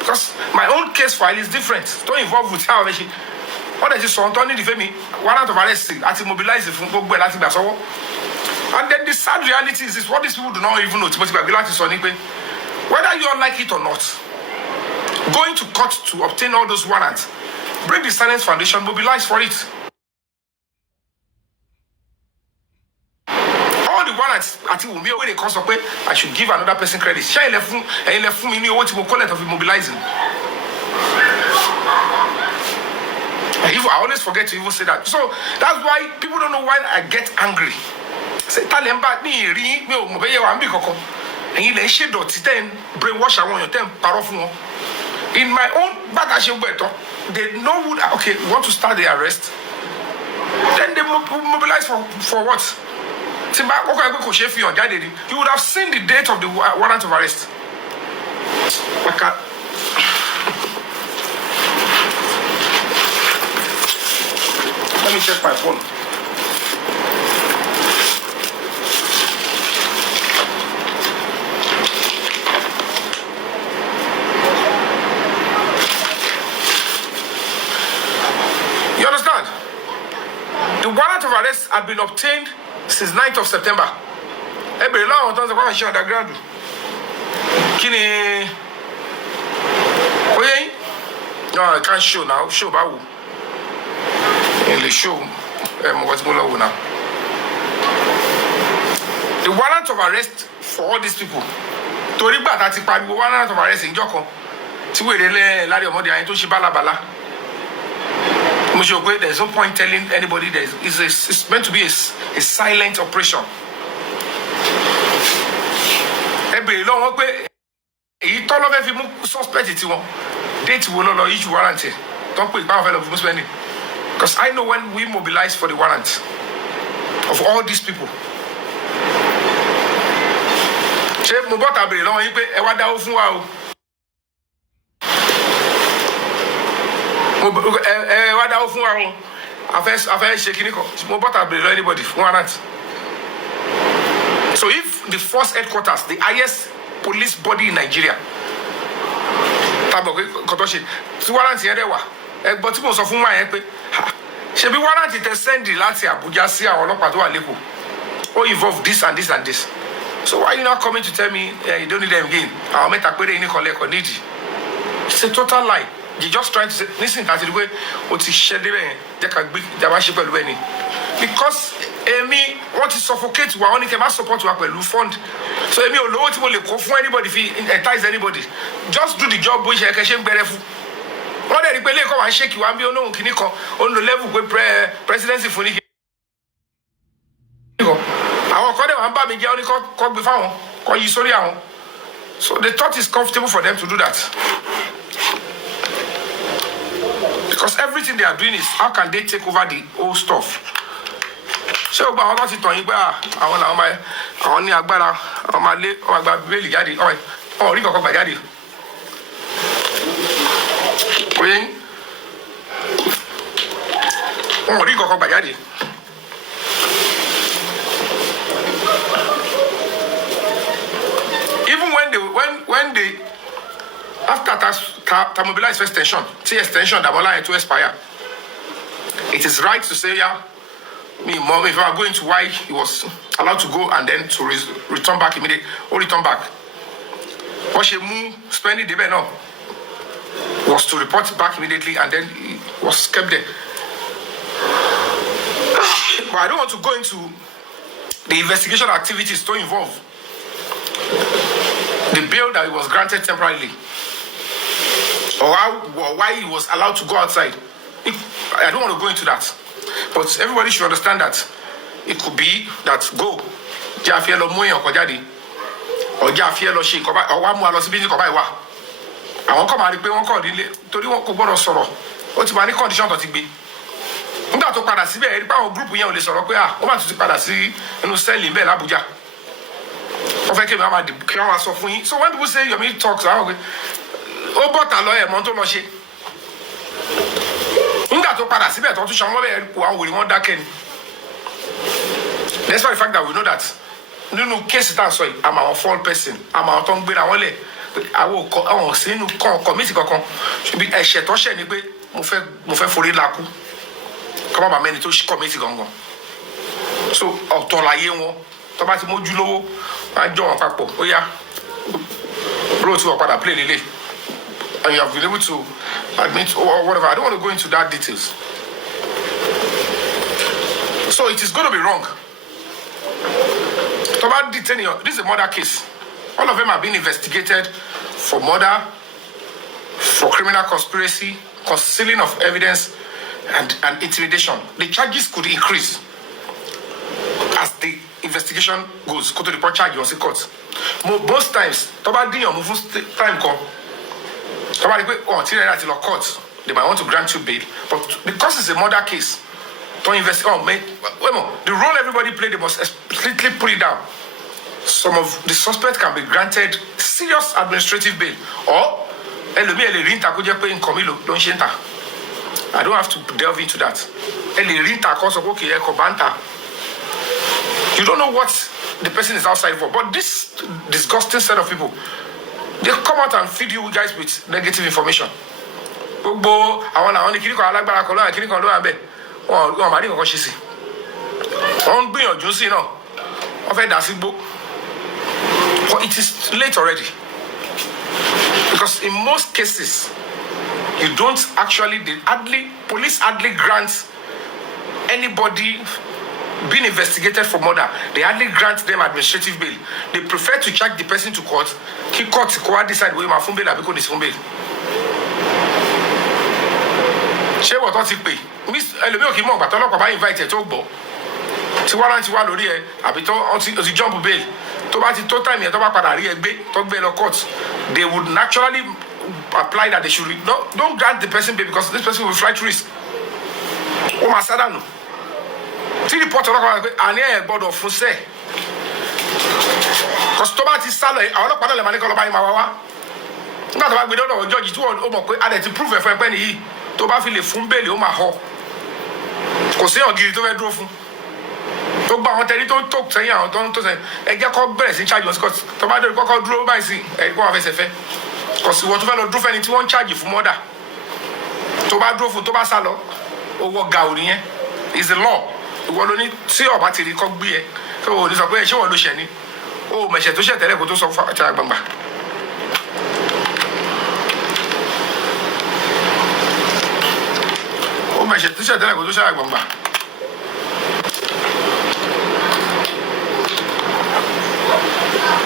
Because my own case file is different. Don't involve with how what is this on Tony Defemi? One out of arrest, I think mobilize the phone, and then the sad reality is what these people do not even know. Whether you like it or not, going to court to obtain all those warrants, bring the Silence Foundation, mobilize for it. All the warrants, I think, will be when it comes up, I should give another person credit. Mobilizing. I always forget to even say that. So that's why people don't know why I get angry. Say, Talemba, me, and you shade or ten brainwash I want your ten powerful. In my own bagage, they know who okay, want to start the arrest. Then they mobilize for what? You would have seen the date of the warrant of arrest. Let me check my phone. You understand? The warrant of arrest had been obtained since 9th of September. Every long time, I share underground. Kini. Okay? No, I can't show now. Show about who? In the show, what's going on now? The warrant of arrest for all these people. Toriba that warrant of arrest in Joko. There's no point telling anybody it's meant to be a silent operation. Every long way, you told of every suspect it won't. Date will not each warrant. Don't put power of spending. Because I know when we mobilize for the warrant of all these people. Anybody warrant. So if the force headquarters, the highest police body in Nigeria, but most of whom I she be warrant to send the Lati Abuja see our local or involve this and this and this. So why are you not coming to tell me you don't need them again? I'll make a query in the need. It's a total lie. You're just trying to say, listen to the way what is shedding because me want to suffocate we only can support to fund So èmi ò lówó tí mo lè kó fún anybody fi entice anybody. Just do the job bó ṣe ṣe ń gbẹrẹ fún. Wọ́n dẹ̀ rí pé lẹ́ẹ̀kan wá ń ṣèkì wá ń bí olóhùn kìíní kan ó ń lo level pé presidency fún ní kí. Àwọn kan dẹ̀ wá ń bá mi jẹ́ ó ní kọ́ gbé fáwọn kọ́ yí sórí àwọn. So they thought it's comfortable for them to do that. Because everything they are doing is how can they take over the old stuff. Ṣé o gba àwọn kan ti tàn yín pé àwọn làwọn máa àwọn ní agbára àwọn máa lé ọmọ àgbà bíbélì jáde ọ̀ rí kankan gbà jáde. Oye yín wọn ò rí kankan gbà jáde. Even when they after ta mobilize for extension, see extension that will to expire. It is right to say, yeah, me, mom, if I go into why he was allowed to go and then to return back immediately, or return back. What she move, spending the no, was to report back immediately and then he was kept there. But I don't want to go into the investigation activities to involve the bail that he was granted temporarily. Or why he was allowed to go outside. I don't want to go into that. But everybody should understand that it could be that go. Jafielo Moy or Kojadi. Or Jafielo Shik or Wamu Alosibini Kobaiwa. I won't come out of the pay one call. To the one Kobono Soro. What's my condition to be? That to Padasi, a group we only Soroka, want to Padasi, and sell in Bella Abuja. So when people say Yomi talks, ó bọ́ta lọ ẹ̀mọ́ tó lọ ṣe nígbà tó padà síbẹ̀ tó tún ṣe àwọn ẹ̀rí kò àwọn òrì wọn dákẹ́ ni. Despite the fact that we know that nínú kéèsì tá à ń sọ yìí àmọ́ àwọn fall person àmọ́ àwọn tó ń gbéra wọn lẹ̀ àwọn ọ̀hún sí nínú kọ̀mítì kankan ṣùgbọ́n ẹ̀ṣẹ̀ tó ṣẹ̀ ni pé mo fẹ́ forí lakú kọ́ bàbá mẹ́ni tó ṣí kọ̀mítì gangan. So ọ̀tọ̀ láyé wọn tó bá ti mójú lówó máa jọ wọn papọ̀ ó yá bro tí wọ́n padà play lélẹ̀. And you have been able to admit or whatever. I don't want to go into that details. So it is going to be wrong. About detaining, this is a murder case. All of them are being investigated for murder, for criminal conspiracy, concealing of evidence, and intimidation. The charges could increase as the investigation goes. Go to report charge on the court. Most times, about the time come. Somebody go to the court, they might want to grant you bail, but because it's a murder case, to investigate. The role everybody played, they must explicitly put it down. Some of the suspects can be granted serious administrative bail, or I don't have to delve into that. You don't know what the person is outside for, but this disgusting set of people, they come out and feed you guys with negative information. Gbogbo àwọn làwọn ní kíní kan alágbára kan lọ́wọ́ kíní kan lọ́wọ́ abẹ́ wọn máa ní nǹkan ṣe sí. Wọ́n ń gbìyànjú sí náà. Wọ́n fẹ́ dà sí gbó. But it is late already. Because in most cases, you don't actually, police hardly grants anybody being investigated for murder. They hardly grant them administrative bail. They prefer to charge the person to court. Kí court kó wá decide whether ma fún bail àbí kò ní fún bail. Ṣé wọ́n tó ti pè? Ẹlòmíì ò kì í mọ̀ gbàtọ́ ọlọ́pàá bá invite ẹ̀ tó gbọ́. Tí wá lórí ẹ̀ àbí tó ti jump bail. Tó bá ti tó time yẹn tó bá padà rí ẹ gbé tó gbé lọ court. They would naturally apply that they should don't grant the person bail because this person will flight risk. Ó máa sádànù. Tí report ọlọ́pàá pé àní ẹ̀ gbọ́dọ̀ fún sẹ́ẹ̀. Because tó bá ti sálọ àwọn ọlọ́pàá náà lè máa ní kọ́ lọ́ba yín máa wá wá. Nígbà tó bá gbé lọ́dọ̀ jọ́ọ̀jì tí wọ́n mọ̀ pé adẹ̀ ti prove ẹ̀fọ́ ẹ̀pẹ́ nìyí tó bá fi lè fún bẹ́ẹ̀lì ó máa họ. Kò sí èèyàn gidi tó fẹ́ dúró fún. Tó gba àwọn tẹ̀lé tó sẹ́yìn àwọn tó sẹ́yìn ẹ jẹ́ kó bẹ̀rẹ̀ sí charge wọn sí court. Tó bá dé kọ́kọ́ dúró báyìí sí ẹ̀rí kó wà fẹsẹ̀ fẹ́. Because ìwọ tó fẹ́ lọ dúró fẹ́ni tí wọ́n ń charge fún murder. Tó bá dúró fún tó bá sá lọ owó gàù nìyẹn. It's the law. Ìwọ ló ní tí ọba ti rí kọ́ gbé ẹ tó o ní sọ pé ṣé wọ́n ló ṣẹ̀ ni o mẹ̀ṣẹ̀ tó ṣẹ̀ tẹ́lẹ̀ kó tó sọ fún àti àgbàǹgbà. O mẹ̀ṣẹ̀ tó ṣẹ̀ tẹ́lẹ̀ kó tó ṣẹ̀ àgbàǹgbà.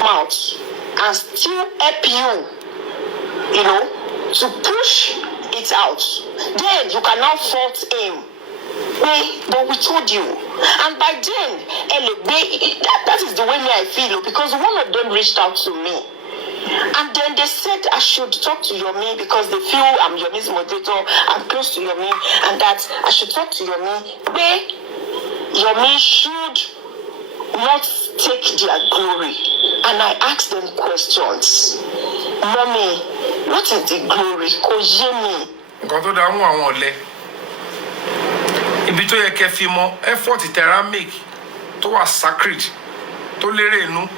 Máa out and still help you, to push it out, then you can now fault him. But we told you. And by then, that is the way me I feel, because one of them reached out to me. And then they said I should talk to Yomi because they feel I'm Yomi's moderator, I'm close to Yomi, and that I should talk to Yomi. Yomi should not take their glory. And I asked them questions. Mommy, what is the glory? Kò yé mi. Nǹkan tó dáhùn àwọn ọ̀lẹ. Ibi tó yẹ kẹ́ fi mọ effort tẹ́ra make tó wà sacred tó lérè inú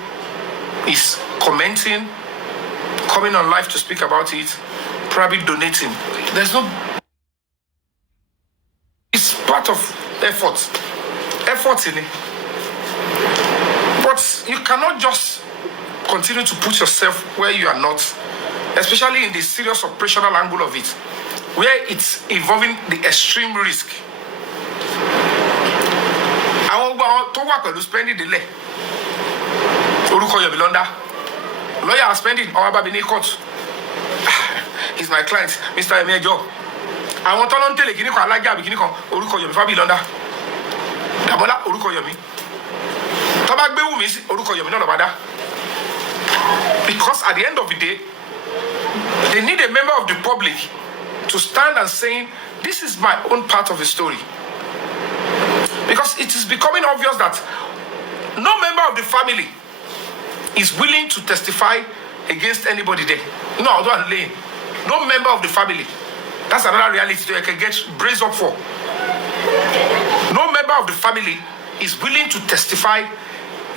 is commenting, coming on live to speak about it, probably donating. There's no. It's part of effort. Effort in it. But you cannot just continue to put yourself where you are not, especially in the serious operational angle of it, where it's involving the extreme risk. Àwọn tó wà pẹ̀lú spending delay. Orúkọ Yomi Lọ́ndà. Lawyer spending ọwọ́ bá mi ní court. He's my client, Mr. Yomi ẹjọ́. Àwọn tó lọ ń tẹ̀lé kíní kan alájà àbí kíní kan orúkọ Yomi fabiyi Lọ́ndà. Dàbọ́lá orúkọ Yomi. Tó bá gbé Wùmí sí orúkọ Yomi náà lọ́ba dá. Because at the end of the day, they need a member of the public to stand and saying, this is my own part of the story. Because it is becoming obvious that no member of the family is willing to testify against anybody there. No, don't lay. No member of the family. That's another reality that I can get braced up for. No member of the family is willing to testify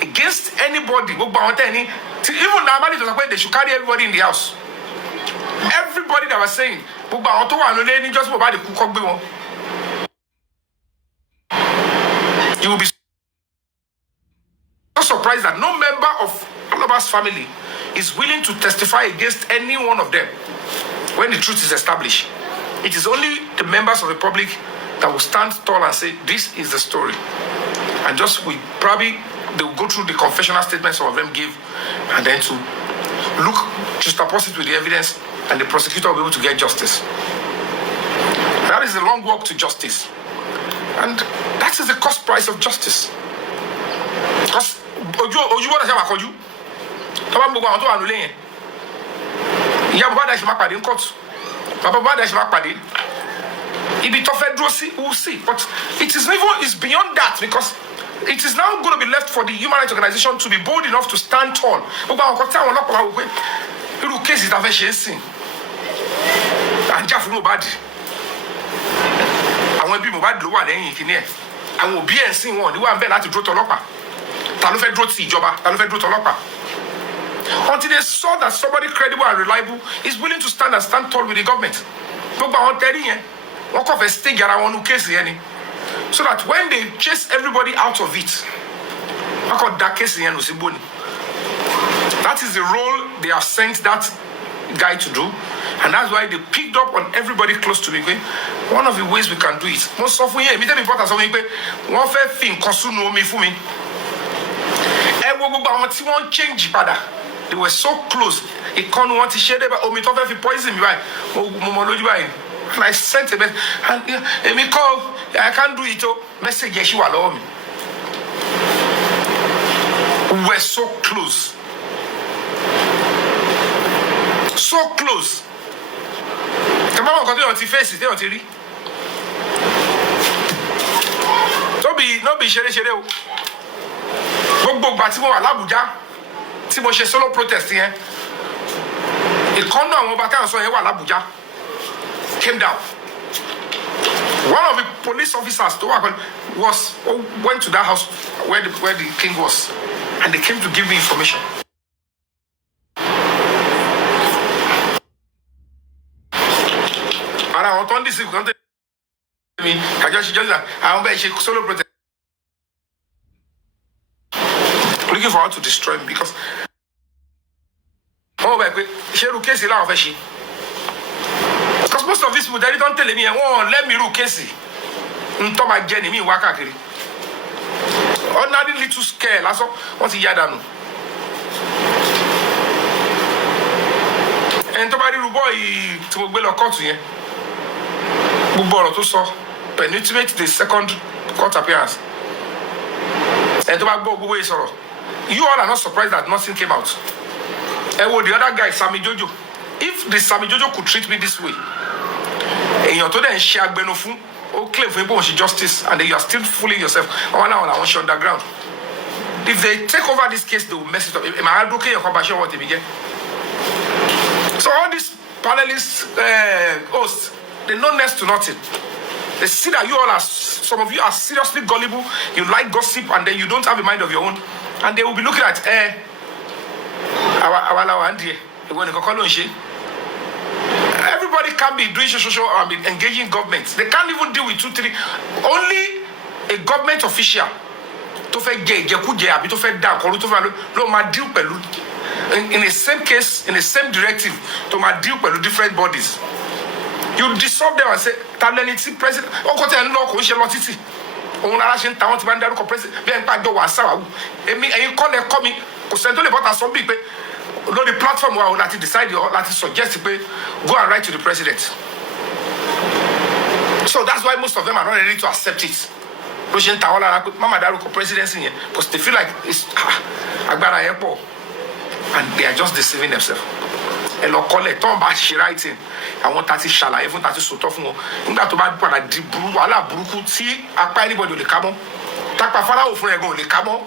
against anybody. Even normally, they should carry everybody in the house. Everybody that was saying, you will be so surprised that no member of Aloba's family is willing to testify against any one of them when the truth is established. It is only the members of the public that will stand tall and say, this is the story. And they will go through the confessional statements some of them give, and then to look, juxtapose it with the evidence, and the prosecutor will be able to get justice. That is a long walk to justice. And that is the cost price of justice. Because ojú bọ́dà ṣe máa kọjú tó bá ń gbogbo àwọn tó wà lólè yẹn ìyá bàbá ṣe máa pàdé ní kóòtù bàbá bàbá ṣe máa pàdé ibi tó fẹ́ dúró sí we'll see, but it's beyond that, because it is now going to be left for the human rights organization to be bold enough to stand tall. Gbogbo àwọn kan tí àwọn ọlọ́pàá wò pé irú kéèsì tá a fẹ́ ṣe é sìn à ń jà fún Mohbad, àwọn ẹbí Mohbad ló wà lẹ́yìn ìkíní ẹ̀, àwọn òbí ẹ̀ ń sìn wọn ní wà ń bẹ̀ láti dúró tọlọ́pàá, ta ló fẹ́ dúró ti ìjọba, ta ló fẹ́ dúró tọlọ́pàá. Until they saw that somebody credible and reliable is willing to stand tall with the government. Gbogbo àwọn tẹ́rí yẹn wọ́n kọ́ fẹ́ stage ara wọn nú kéèsì yẹn ni, so that when they chase everybody out of it, wọ́n kọ́ da kéèsì yẹn nù sí bóni. That is the role they have sent that guy to do, and that's why they picked up on everybody close to me. One of the ways we can do it, most sọ fún yẹn, èmi tẹ́mi pọ́tà sọ fún mi pé wọ́n fẹ́ fi nǹkan súnú omi fún mi. Ẹ wo gbogbo àwọn tí wọ́n change padà, they were so close. Ìkànnì wọn ti ṣe é débà omi tó fẹ́ fi poison mi báyìí, mo mọ lójú báyìí. And I sent a message, and èmi kọ́ I can't do it o, message yẹn ṣì wà lọ́wọ́ mi. We were so close. So close. Kàbá wọn kan tí wọ́n ti fèsì tí wọ́n ti rí. No be ṣeré o. Gbogbo ìgbà tí mo wà l'Abuja, tí mo ṣe solo protest yẹn, ìkànnì àwọn ọba táwọn sọ yẹn wà l'Abuja, came down. One of the police officers went to that house where the king was, and they came to give me information. And I want on this I just solo protest. Looking for how to destroy me because because most of these people they don't tell me, oh, let me do Casey. Unto my journey, me wakakiri. Ordinary little scare, that's all. What's the yadanu? ẹni tó bá rí rúbọ yìí tí mo gbé lọ kóòtù yẹn gbogbo ọ̀rọ̀ tó sọ penetrate the second court appearance ẹni tó bá gbọ́ gbogbo yìí sọ̀rọ̀ you all are not surprised that nothing came out. The other guy, Sammy Jojo. If the Sammy Jojo could treat me this way, and you're told them she agbeno fun, o claim for impo justice, and then you are still fooling yourself. I want you underground. If they take over this case, they will mess it up. So all these panelists, hosts, they know next to nothing. They see that you all are, some of you are seriously gullible. You like gossip, and then you don't have a mind of your own, and they will be looking at everybody can be doing social engaging government. They can't even deal with 2, 3. Only a government official to deal in the same case, in the same directive, to deal with different bodies. You dissolve them and say, president, on the platform where I decide or suggest go and write to the president. So that's why most of them are not ready to accept it. Presidency because they feel like it's and they are just deceiving themselves. And call it writing. I want that shala, even that is so tough. That to bad anybody will come on. Takpa fara ofun egon le kamo.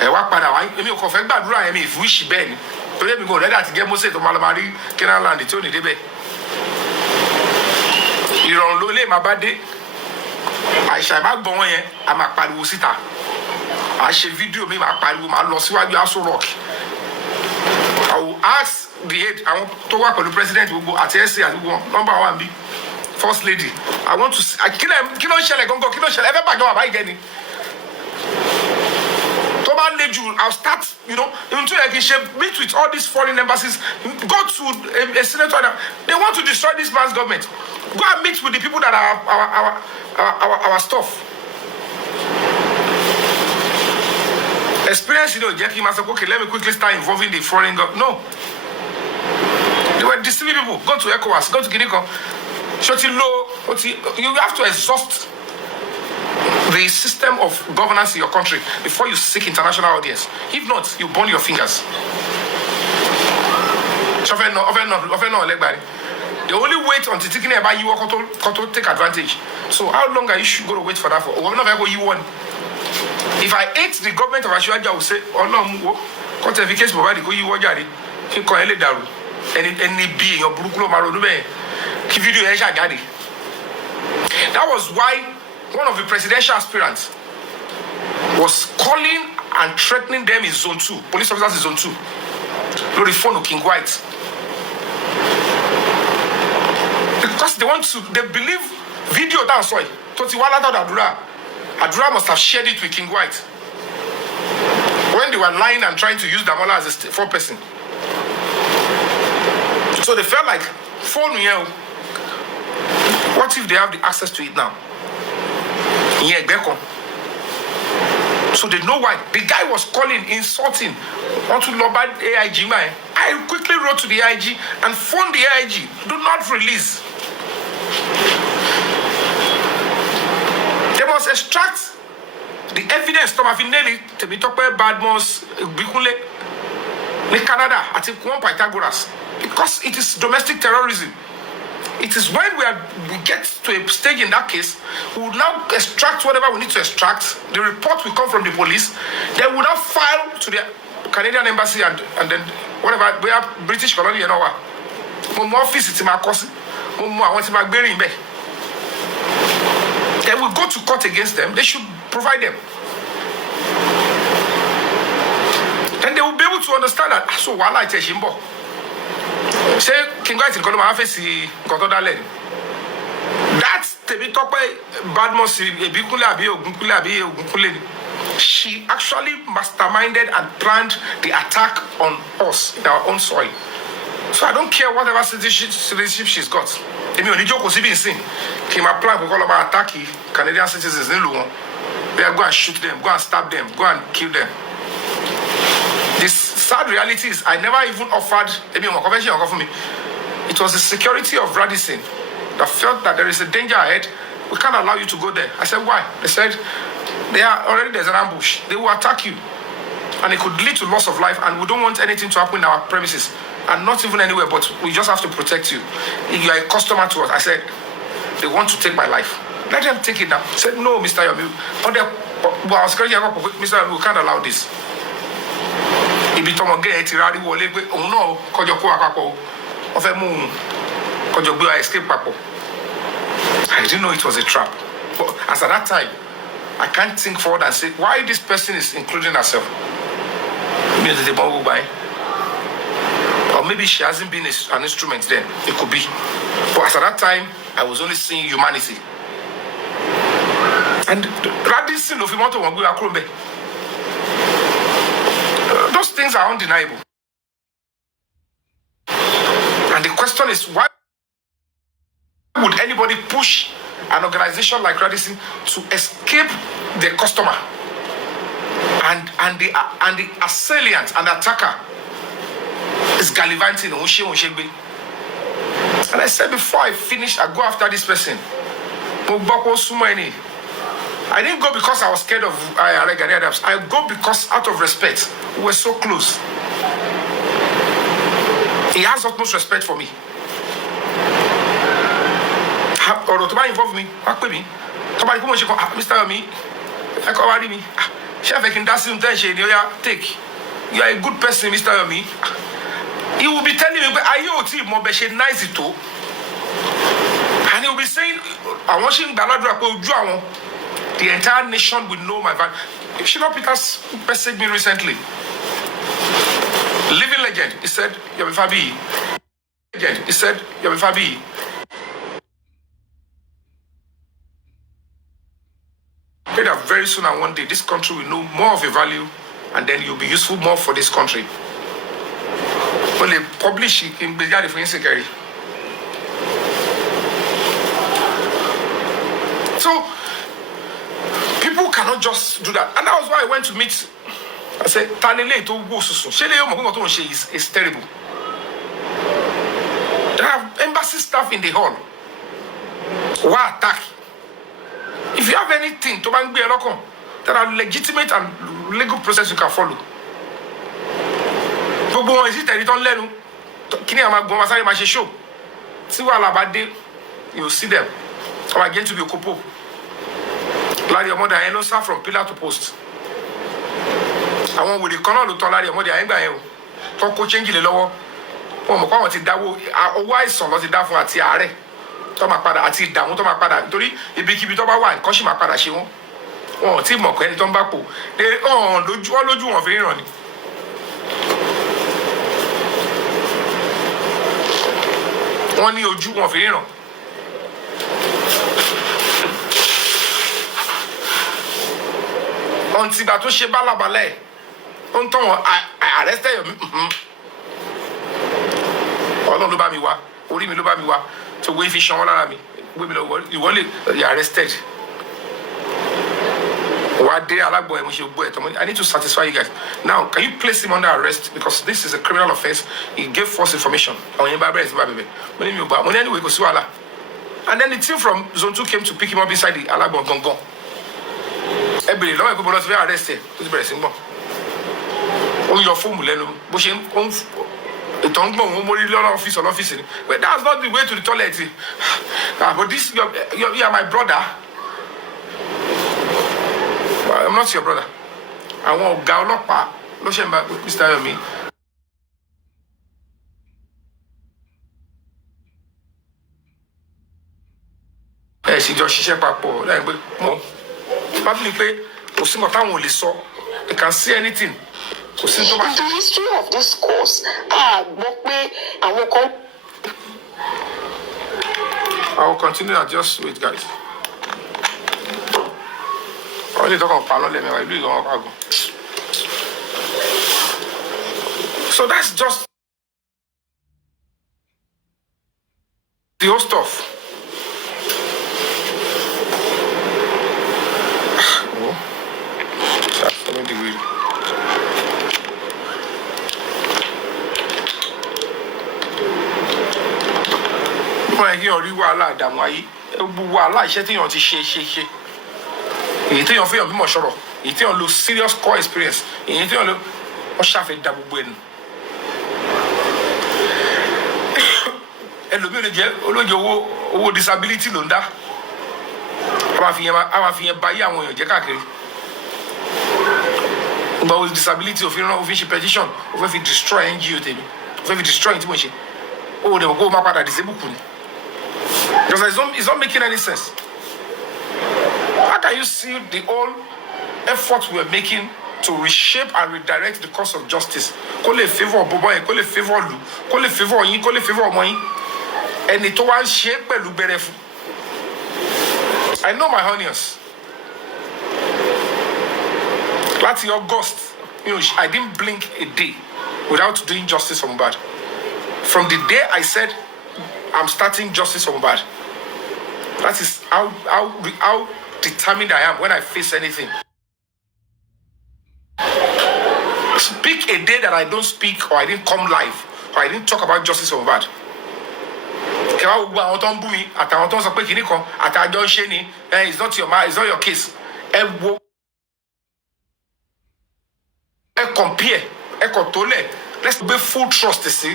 E wa pada wa emi o ko fe gbadura emi if wish ben. Torí mi go ready àti get Moses to malamari Canaan land tí ó ní débẹ̀. Ìrọ̀rùn ló lè máa bá dé. Àìṣà ìbá gbọ́ wọn yẹn, a máa pariwo síta. A ṣe fídíò mi máa pariwo, máa lọ síwájú Aso Rock. I will ask the aid, àwọn tó wà pẹ̀lú president gbogbo àti SC àti gbogbo number 1 bí first lady. I want to see, kí ló ń ṣẹlẹ̀ gangan, kí ló ń ṣẹlẹ̀, ẹ fẹ́ bàjọ́ àbá ìjẹ́ ni. I'll start, meet with all these foreign embassies, go to a senator. They want to destroy this man's government. Go and meet with the people that are our stuff. Experience, Jackie Masako, okay, let me quickly start involving the foreign government. No. They were deceiving people. Go to ECOWAS, go to Guinea. You have to exhaust the system of governance in your country before you seek international audience. If not, you burn your fingers. The only wait until taking about you to take advantage. So how long are you going to wait for that for? If I hate the government of Ashwaja, I will say, oh no, case provide go you wajari. Any be your Brukulo Marodube. That was why one of the presidential aspirants was calling and threatening them in zone 2, police officers in zone 2. No, the phone of King White. Because they believe video down soil. Adura must have shared it with King White when they were lying and trying to use Damola as a 4-person. So they felt like, phone here. What if they have the access to it now? So they know why. The guy was calling, insulting onto Lobad AIG man. I quickly wrote to the AIG and phoned the AIG. Do not release. They must extract the evidence to be talked about Badmos, Bikule, in Canada, at one Pythagoras. Because it is domestic terrorism. It is when we get to a stage in that case, we will now extract whatever we need to extract. The report will come from the police. They will now file to the Canadian embassy and then whatever, we have British colony, you know what? Office it's my cousin. They will go to court against them. They should provide them. Then they will be able to understand that. So why I tell Shimbo? Say King White in Coloma face Gotodale. That's the bit of Badmos Bikula. She actually masterminded and planned the attack on us in our own soil. So I don't care whatever citizenship she's got. Emi oni joko si bin sin. Ki ma plan ko lo ma attack Canadian citizens ni lu won. They are go and shoot them, go and stab them, go and kill them. This sad reality is I never even offered Emi mo convention for me. It was the security of Radisson that felt that there is a danger ahead. We can't allow you to go there. I said, why? They said, there's an ambush. They will attack you. And it could lead to loss of life, and we don't want anything to happen in our premises. And not even anywhere, but we just have to protect you. If you are a customer to us, I said, they want to take my life. Let them take it now. I said, no, Mr. Yomi. Mr. Yomi, we can't allow this. Ibi tomo ge ti rari wọlé pé òun náà kọjọ kó àpapọ̀ ó fẹ́ mú òun kọjọ gbé escape papọ̀. I didn't know it was a trap. But as at that time, I can't think forward and say why this person is including herself. Or maybe she hasn't been an instrument then. It could be. But as at that time, I was only seeing humanity. And Radisson of Imoto Wangula Krombe. Those things are undeniable. And the question is, why would anybody push an organization like Radisson to escape the customer and the assailant and the attacker is gallivanting? And I said before I finish, I go after this person. I didn't go because I was scared of Adams. I go because out of respect. We were so close. He has utmost respect for me. Or to involve me, Mr. Yomi, take. You are a good person, Mr. Yomi. He will be telling me, are you nice it too? And he will be saying, I want you to the entire nation will know my value. Shino Peters messaged me recently. Living legend. He said, Yomi fabiyi. Legend. He said, Yomi fabiyi. Pray that very soon and one day this country will know more of your value, and then you'll be useful more for this country. When they publish it in Brigade for Insecurity. So people cannot just do that. And that was why I went to meet. I said, Tanile to go so is terrible. They have embassy staff in the hall. Why attack? If you have anything to be a local, there are legitimate and legal process you can follow. Gbogbo is it return lenu? Kini ama gbon masari ma se show. See what Alabade, you see them. I'm again to be a couple. Larry Omoda, I know sir from pillar to post. I want with the corner to Larry Omoda, I ain't by you. Talk change the lower. Oh, my God, it's that why son was it that for a tiare? Toma pada ati damu toma pada. Tori, ibikibi toba wa, koshi ma pada she won. Oh, ti mo ko eni ton ba po. Lójú wọn fi ran ni. Wọ́n ní ojú wọn fi ran. Until ìgbà tó ṣe bálabàlẹ̀ ó ń tàn wọ́n arrested Yomi. Ọlọ́run ló bá mi wá, orí mi ló bá mi wá, tó gbé fi ṣan wọn lára mi, gbé mi lọ ìwọlé you arrested. I need to satisfy you guys. Now, can you place him under arrest? Because this is a criminal offense. He gave false information. And then the team from Zone 2 came to pick him up inside the Alabon Gongon. Everybody, long people not arrested. On your phone, office. But that's not the way to the toilet. But this, you are my brother. I'm not your brother. I want Gaolopa, Mr. Yomi. She just share papo. Like, no. Probably pay. They can see anything. In the history of this course, I will continue to just wait, guys. So that's just the whole stuff. kéèyàn rí wàhálà àdàmú ayé gbogbo wàhálà iṣẹ́ téèyàn ti ṣe èyí téèyàn fẹ́yàn mímọ̀ sọ̀rọ̀ èyí téèyàn lo serious core experience èyí téèyàn lo wọ́n ṣàfẹ́ da gbogbo ẹnu. ẹlòmíì lè jẹ́ olóòjì owó disability ló ń dá àwọn àfihàn báyé àwọn èèyàn jẹ́ káàkiri gba owó disability òfin ṣe petition ó fẹ́ fi destroy NGO tèmi ó fẹ́ fi destroy tí mo ṣe ó dẹ̀ mọ̀ kó o máa padà disable kù ni because it's not making any sense. How can you see the whole effort we are making to reshape and redirect the course of justice? Kó lè favour bọ́bọ́ yẹn, kó lè favour lù, kó lè favour yín, kó lè favour ọmọ yín. Ẹni tó wá ń ṣe pẹ̀lú bẹ̀rẹ̀ fún. I know my onions. Láti August, I didn't blink a day without doing justice for Mohbad. From the day I said I'm starting justice for Mohbad, that is how determined I am when I face anything. Speak a day that I don't speak or I didn't come live or I didn't talk about justice for Mohbad. Kẹwàá gbogbo àwọn tó ń bú mi àtàwọn tó ń sọ pé kìíní kan àtàjọ ń ṣe ni it's not your case. Ẹ wo ẹ compare ẹ kò tó lẹ̀ let's be full trust sí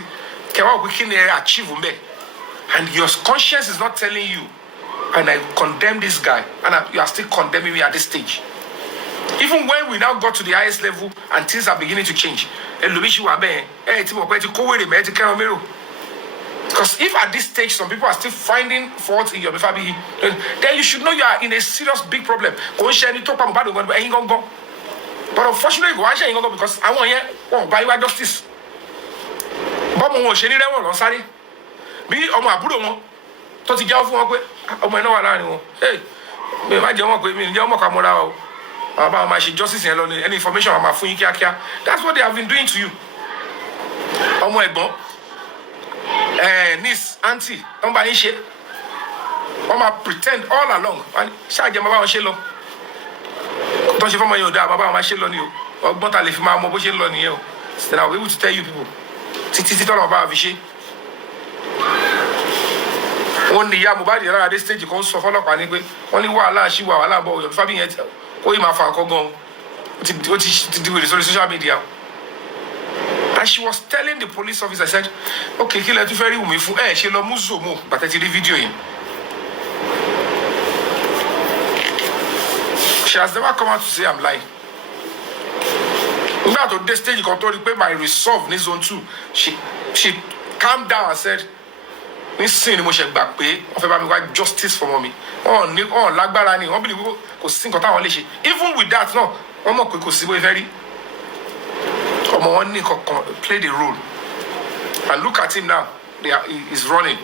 kẹwàá òkú kí ni ẹ achieve mbẹ and your conscience is not telling you. And I condemn this guy, and you are still condemning me at this stage. Even when we now got to the highest level and things are beginning to change. Because if at this stage some people are still finding fault in your fabiyi, then you should know you are in a serious big problem. But unfortunately, because I want to buy your justice. But tó ti jáwọ́ fún wọn pé ọmọ iná wà láàrin wọn mi má jẹ́ wọn pé mi jẹ́ ọmọ kan mọ́ra o àwọn bá wọn máa ṣe justice yẹn lọ ní any information wọn máa fún yín kíákíá that's what they have been doing to you. ọmọ ẹ̀gbọ́n niece aunty wọn bá yín ṣe wọn máa pretend all along ṣáàjẹ́ máa bá wọn ṣe lọ tó ń ṣe fọmọ yẹn ò dáa máa bá wọn máa ṣe lọ ní o ọgbọ́n ta lè fi máa mọ bó ṣe ń lọ nìyẹn o then I will be able to tell you people títí tọ́lọ̀ bá wa fi ṣe. Wọ́n ní ìyá Mohbad yẹn lára dé stage kan sọ fọlọ́pàá ní pé wọ́n ní wàhálà àṣìwà wàhálà bọ̀ ọ̀yọ́ fábíyì yẹn kó yìí máa fa àkọ́ gan-an ó ti di wèrè sórí social media. And she was telling the police officer, I said, okay, kí lẹ tún fẹ́ rí Wùmí fún ṣe lọ mú zomo gbàtẹ́ ti rí fídíò yẹn. She has never come out to say I'm lying. Nígbà tó dé stage kan tó rí pé my resolve ní zone 2 she calmed down and said, nísìnyí ni mo ṣe gbà pé wọ́n fẹ́ bá mi wá justice for ọmọ mi wọ́n lágbára ni wọ́n bí kò sí nǹkan táwọn lè ṣe even with that náà wọ́n mọ̀ pé kò sí bóyá fẹ́ rí ọmọ wọn ní kankan play the role and look at him now he is running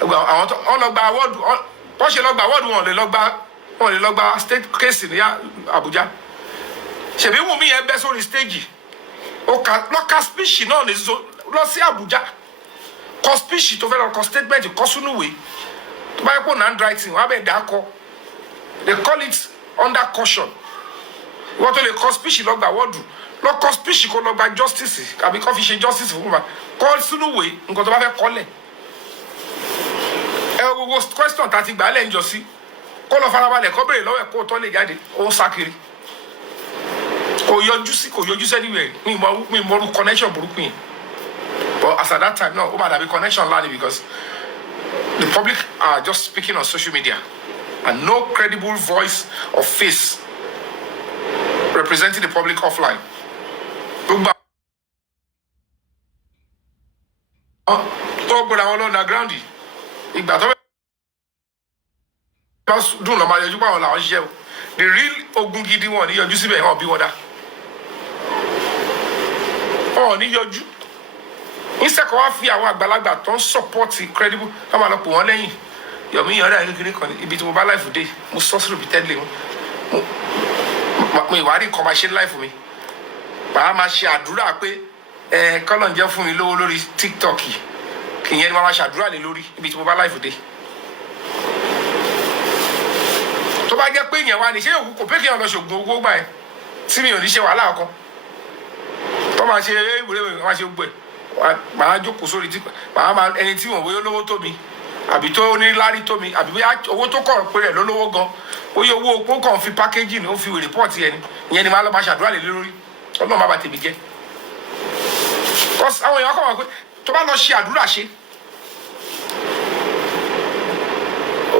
àwọn tó wọ́n lọ gba award wọ́n ṣe lọ gba award wọn lè lọ gba state case ní Abuja ṣèbí Wùmí yẹn bẹ́ sórí stage lọ́ka speech náà lọ sí Abuja. Kọ speech tó fẹ́ lọ kọ statement kọ sínú ìwé tó bá yẹ kó handwriting wọ́n á bẹ̀ dá kọ they call it under caution wọ́n tó lè kọ speech lọ gba wọ́ọ̀dù lọ kọ speech kó lọ gba justice àbí kó fi ṣe justice fún wa kọ sínú ìwé nǹkan tó bá fẹ́ kọ́lẹ̀ ẹ gbogbo question tá a ti gbà á lẹ́yìn jọ sí kó lọ farabalẹ̀ kó béèrè lọ́wọ́ ẹ̀ kó tó lè jáde ó ń sá kiri kò yọjú sẹ́niwẹ̀ mi ìmọ̀rú connection burúkú yẹn. But as at that time, no, there be connection landing because the public are just speaking on social media and no credible voice or face representing the public offline. Talk about our underground. The real Ogungidi one, you're just saying, oh, be water. Oh, need your Jew. Instead kò wá fi àwọn àgbàlagbà tó ń support credible ká máa lọ pò wọ́n lẹ́yìn Yomi yọ̀ọ́dà kékeré kan ibi tí mo bá life dé mo sọ sí repeatedly mo ìwádìí kan máa ṣe life mi màá máa ṣe àdúrà pé kọ́lọ̀ ń jẹ́ fún mi lówó lórí TikTok kì í yẹn ni màá máa ṣàdúrà lé lórí ibi tí mo bá life dé. tó bá jẹ́ pé ìyẹn wá ní ṣé òkú kò pé kí èèyàn lọ ṣògùn owó gbà ẹ́ tí mi ò ní ṣe wàhálà kan tó máa ṣe ìwúrẹ́ máa ṣe gbogbo ẹ̀ màá jókòó sórí tí màá máa ẹni tí wọ́n wọ́n lówó tó mi àbí tó ní lárí tó mi àbí owó tó kọ̀ pé rẹ̀ lólówó gan oyè owó opó kàn fi packaging ó fi report yẹn ìyẹn ni màá lọ máa ṣàdúrà lé lórí ọlọ́run má bà tèmi jẹ́ because àwọn èèyàn kọ̀ wọ́n pé tó bá lọ ṣe àdúrà ṣe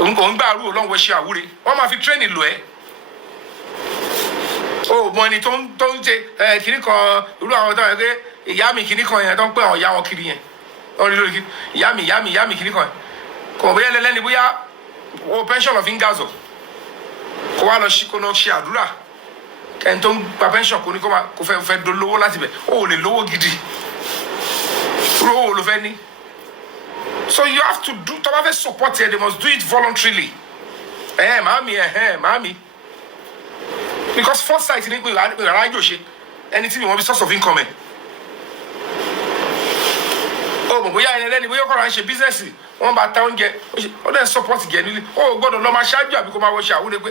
òun gbà rú ọlọ́run wọ́n ṣe àwúre wọ́n máa fi training lò ẹ́ o mọ ẹni tó ń ṣe kìnnì kan irú àwọn tó ń pè ìyá mi kìnnì kan yẹn tó ń pè àwọn ìyá wọn kiri yẹn wọ́n rí lórí ìyá mi kìnnì kan kò mọ̀ bóyá lẹ́lẹ́ni bóyá o pension of ingazọ kó wá lọ ṣe àdúrà ẹni tó ń gba pension kò ní kó fẹ́ dolówó láti bẹ̀ ó lè lówó gidi owó ló fẹ́ ní so you have to do tó bá fẹ́ support ẹ they must do it voluntarily màámi because foresight ní pé ìrànlá yóò ṣe ẹni tí mi wọ́n bí source of income ẹ̀ o mọ̀ bóyá ẹni lẹ́ni bóyá kọ́ra ń ṣe bísíǹsì wọ́n bá ta oúnjẹ ó dẹ̀ support jẹ nílé ó gbọ́dọ̀ lọ máa ṣáájú àbí kó máa wọṣẹ àwúrẹ́ pé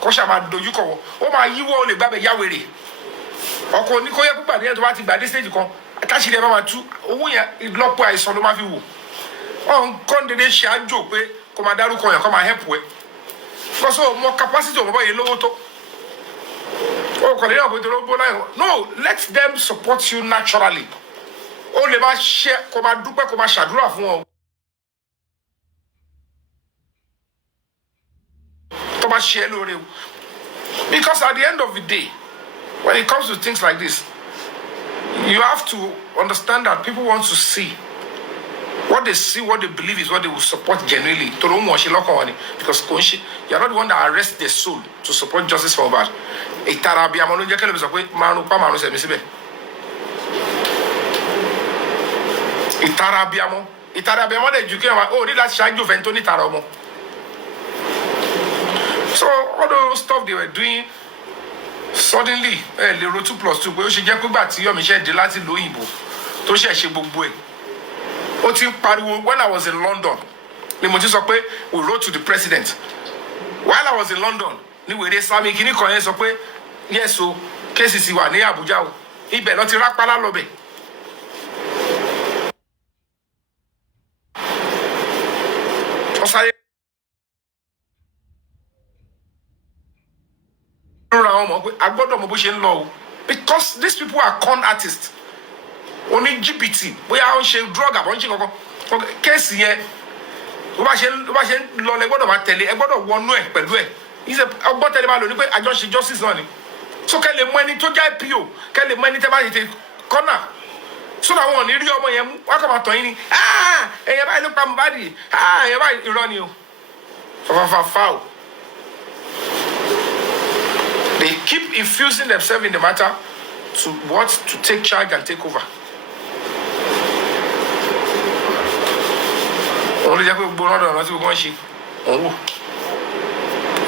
kọ́ṣà máa dojú kọ̀ wọ́ ó máa yíwọ́ ó lè gbábẹ́ yáwèrè ọkọ̀ oníkóyẹ pípàdé yẹn tó bá ti gbàdé stage kan àtàṣìlẹ̀ bá máa tú owó yẹn ìlọ́pọ̀ àìsàn ló máa fi wò ọ̀hún kọ́ dédé ṣe àjò pé kó máa dárúkọ yẹn kó máa help ẹ kọ́sọ́ mọ capacity ọ̀mọ́ báyìí lówó tó ó kọ̀ lẹ́yìn ọ̀pọ̀ tó bó láyọ̀ no let them support you naturally ó lè máa ṣe kó máa dúpẹ́ kó máa ṣàdúrà fún ọ tó máa ṣe ẹ lóore o because at the end of the day when it comes to things like this you have to understand that people want to see what they see, what they believe is what they will support genuinely. Because you are not the one that arrests their soul to support justice for bad. So all those stuff they were doing suddenly they wrote 2+2 pé ó ṣe jẹ́ pé gbà tí Yomi ṣe dé láti ìlú òyìnbó tó ṣe ṣe gbogbo ẹ̀ ó ti ń pariwo when I was in London ni mo ti sọ pé we wrote to the president while I was in London ni wèrè sami kìíní kan yẹn sọ pé yes o KCC wà ní Abuja o ibẹ̀ lọ ti rápálá lọ́bẹ̀ ọ̀sáré agbọ́dọ̀ mọ̀ bó ṣe ń lọ o because these people are con artists oní jìbìtì bóyá ó ń ṣe drug àbọ̀ ń ṣe kankan kéèsì yẹn bó bá ṣe ń lọ lẹ gbọ́dọ̀ máa tẹ̀lé ẹ gbọ́dọ̀ wọnú ẹ̀ pẹ̀lú ẹ̀ ọgbọ́n tẹ̀lé máa lò ní pé àjọṣe justice náà ni so kẹ́ lè mọ ẹni tó já IPO kẹ́ lè mọ ẹni tẹ́ bá yẹ kọ́nà so that wọn ò ní rí ọmọ yẹn mú wọn kàn máa tàn yín ni ẹ̀yẹ báyìí ló pa Mohbad ẹ̀yẹ báyìí irọ́ ni o fàfàfà o. They keep infusing themselves in the matter to take charge and take over. Only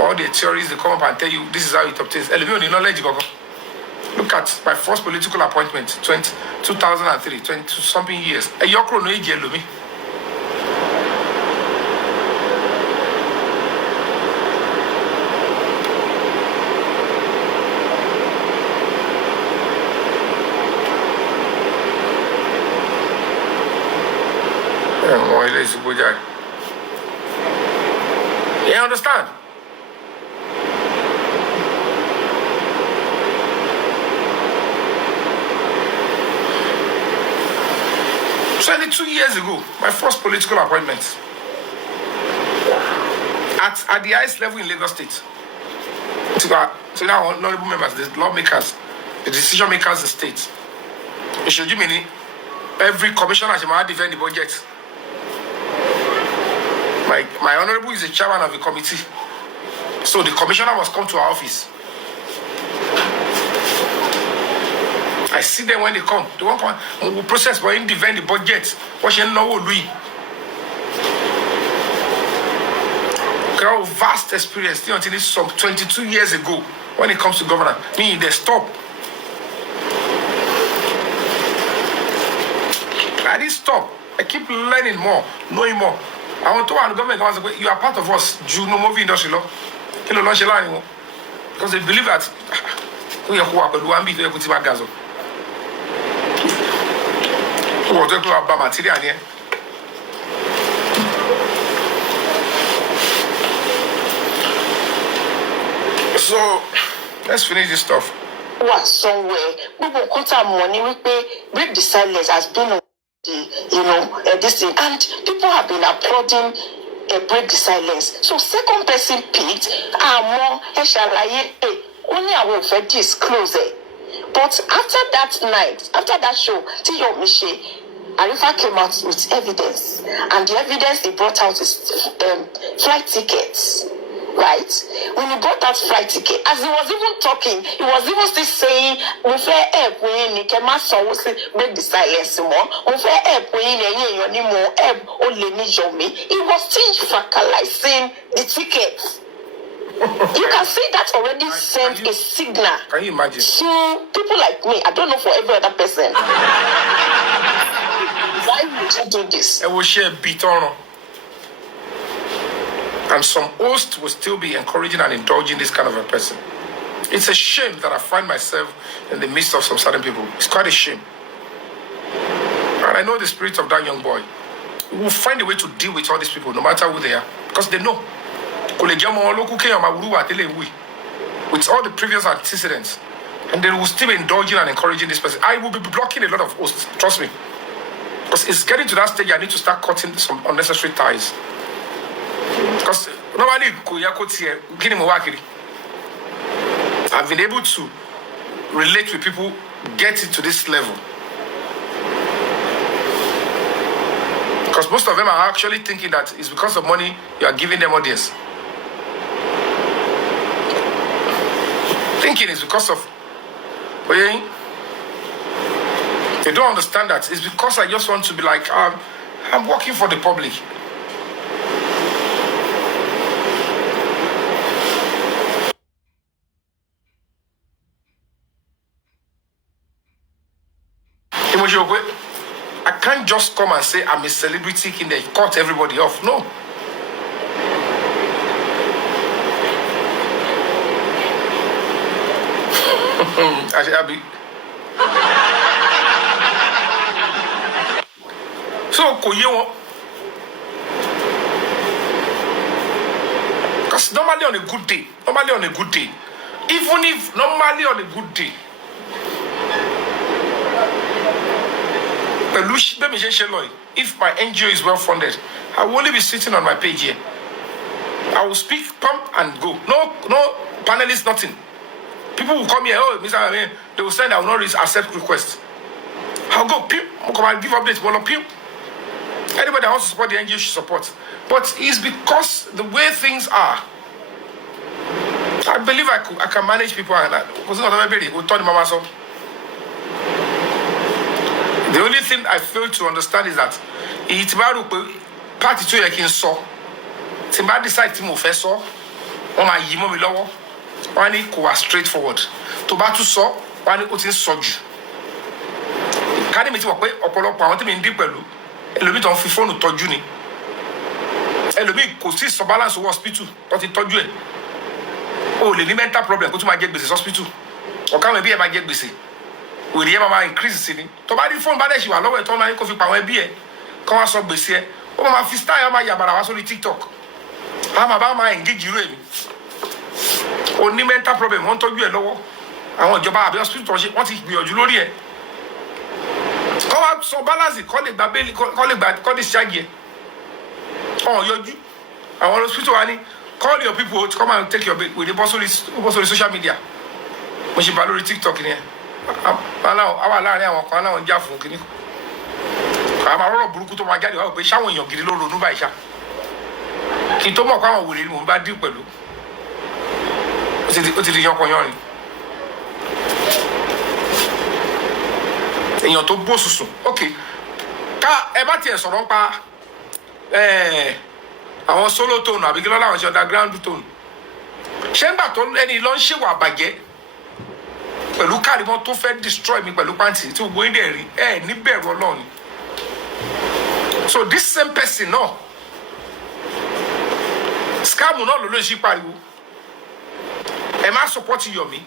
all the theories they come up and tell you this is how it obtains. Look at my first political appointment, 2003, 20 something years. A yokro no age me. You understand? So 2 years ago, my first political appointment at the highest level in Lagos State. So now honorable members, the lawmakers, the decision makers in the state. It should give me every commissioner should defend the budget. My honorable is the chairman of the committee. So the commissioner must come to our office. I see them when they come. They won't come. We will process for him defend the budget. What she know Louis. Vast experience until this some 22 years ago when it comes to governance. Me, they stop. I didn't stop. I keep learning more, knowing more. I want to the government. You are part of us. You know movie industry law. Because they believe that we are who are going to be able to make gazo. Who are talking about material here? So let's finish this stuff. Was somewhere. People cut our money. We pay. Break the silence has been on the this thing, and people have been applauding. Break the silence. So second person picked. More only I will disclose it. But after that night, after that show, Yomi Arifa came out with evidence, and the evidence he brought out is flight tickets. Right? When he brought that flight ticket, as he was even talking, he was even still saying, "We fair help when you can break the silence more. We fair help when you more help only Yomi." He was still vocalizing the tickets. You can see that already sent a signal. Can you imagine? To people like me, I don't know for every other person. Why would you do this? I will share a bit on. And some hosts will still be encouraging and indulging this kind of a person. It's a shame that I find myself in the midst of some certain people. It's quite a shame. And I know the spirit of that young boy. We will find a way to deal with all these people, no matter who they are. Because they know. With all the previous antecedents. And they will still be indulging and encouraging this person. I will be blocking a lot of hosts. Trust me. Because it's getting to that stage I need to start cutting some unnecessary ties. Because normally I've been able to relate with people, get it to this level. Because most of them are actually thinking that it's because of money you are giving them audience. Thinking it's because of they don't understand that it's because I just want to be like, I'm working for the public. I can't just come and say I'm a celebrity in there, cut everybody off. No. So, because normally on a good day, even if normally on a good day, if my NGO is well funded, I will only be sitting on my page here. I will speak, pump and go. No panelists, nothing. People will come here, Mr. Amen, they will send, I will not accept requests. I'll go, pew, I'll give updates, pew. Anybody that wants to support the NGO should support. But it's because the way things are, I believe I can manage people and because the only thing I fail to understand is that it's about party to like in so. It's about decide to move first so. On my yimo lower. One is straightforward. To battle so, one is in soju. Can you meet what way opolo pa want me deep pelu? Elomi ton fi phone toju ni. Elomi kò sí so balance hospital tó ti tọ́jú ẹ̀. O lè ní mental problem kó tún máa jẹ gbèsè hospital. O kan bí ẹ máa jẹ gbèsè. We the mama increase sini. To ba di phone ba de si wa lọ́wọ́ e ton na ko fi pa wọ́n ẹbí ẹ. Kan wá sọ gbèsè ẹ. O ma fi style ma ya bara wá sórí TikTok. Ama ba ma engage ru emi. O ní mental problem wọ́n tọ́jú ẹ lọ́wọ́. Àwọn ìjọba àbí hospital ṣe wọ́n ti gbìyànjú lórí ẹ. Ko wá sọ balance ko lè gba bail ko lè ṣagi ẹ. Oh, yọjú. Àwọn hospital wa ni call your people to come and take your bail. We dey boss on social media. Mo ṣe ba lórí TikTok ni ẹ. Àwa láàrin àwọn kan láwọn jà fún kíní. Àmọ́ ọ̀rọ̀ burúkú tó máa jáde wá pé ṣáwọn èèyàn gidi ló ronú báyìí ṣá. Kí tó mọ̀ pé àwọn wèrè ni mò ń bá dín pẹ̀lú. Ó ti di yankanyan ni. Èèyàn tó bó sùsùn. Okay. Ká ẹ bá tiẹ̀ sọ̀rọ̀ pa àwọn solo tone àbí kí ló láwọn ṣe underground tone. Ṣé ń gbà tó ẹni lọ ń ṣèwà àbàjẹ́ pẹ̀lú kárìmọ́ tó fẹ́ destroy mi pẹ̀lú pàǹtì tí gbogbo ilé rí níbẹ̀rù Ọlọ́run. So this same person náà scam náà ló ló ṣí pariwo ẹ má support Yomi.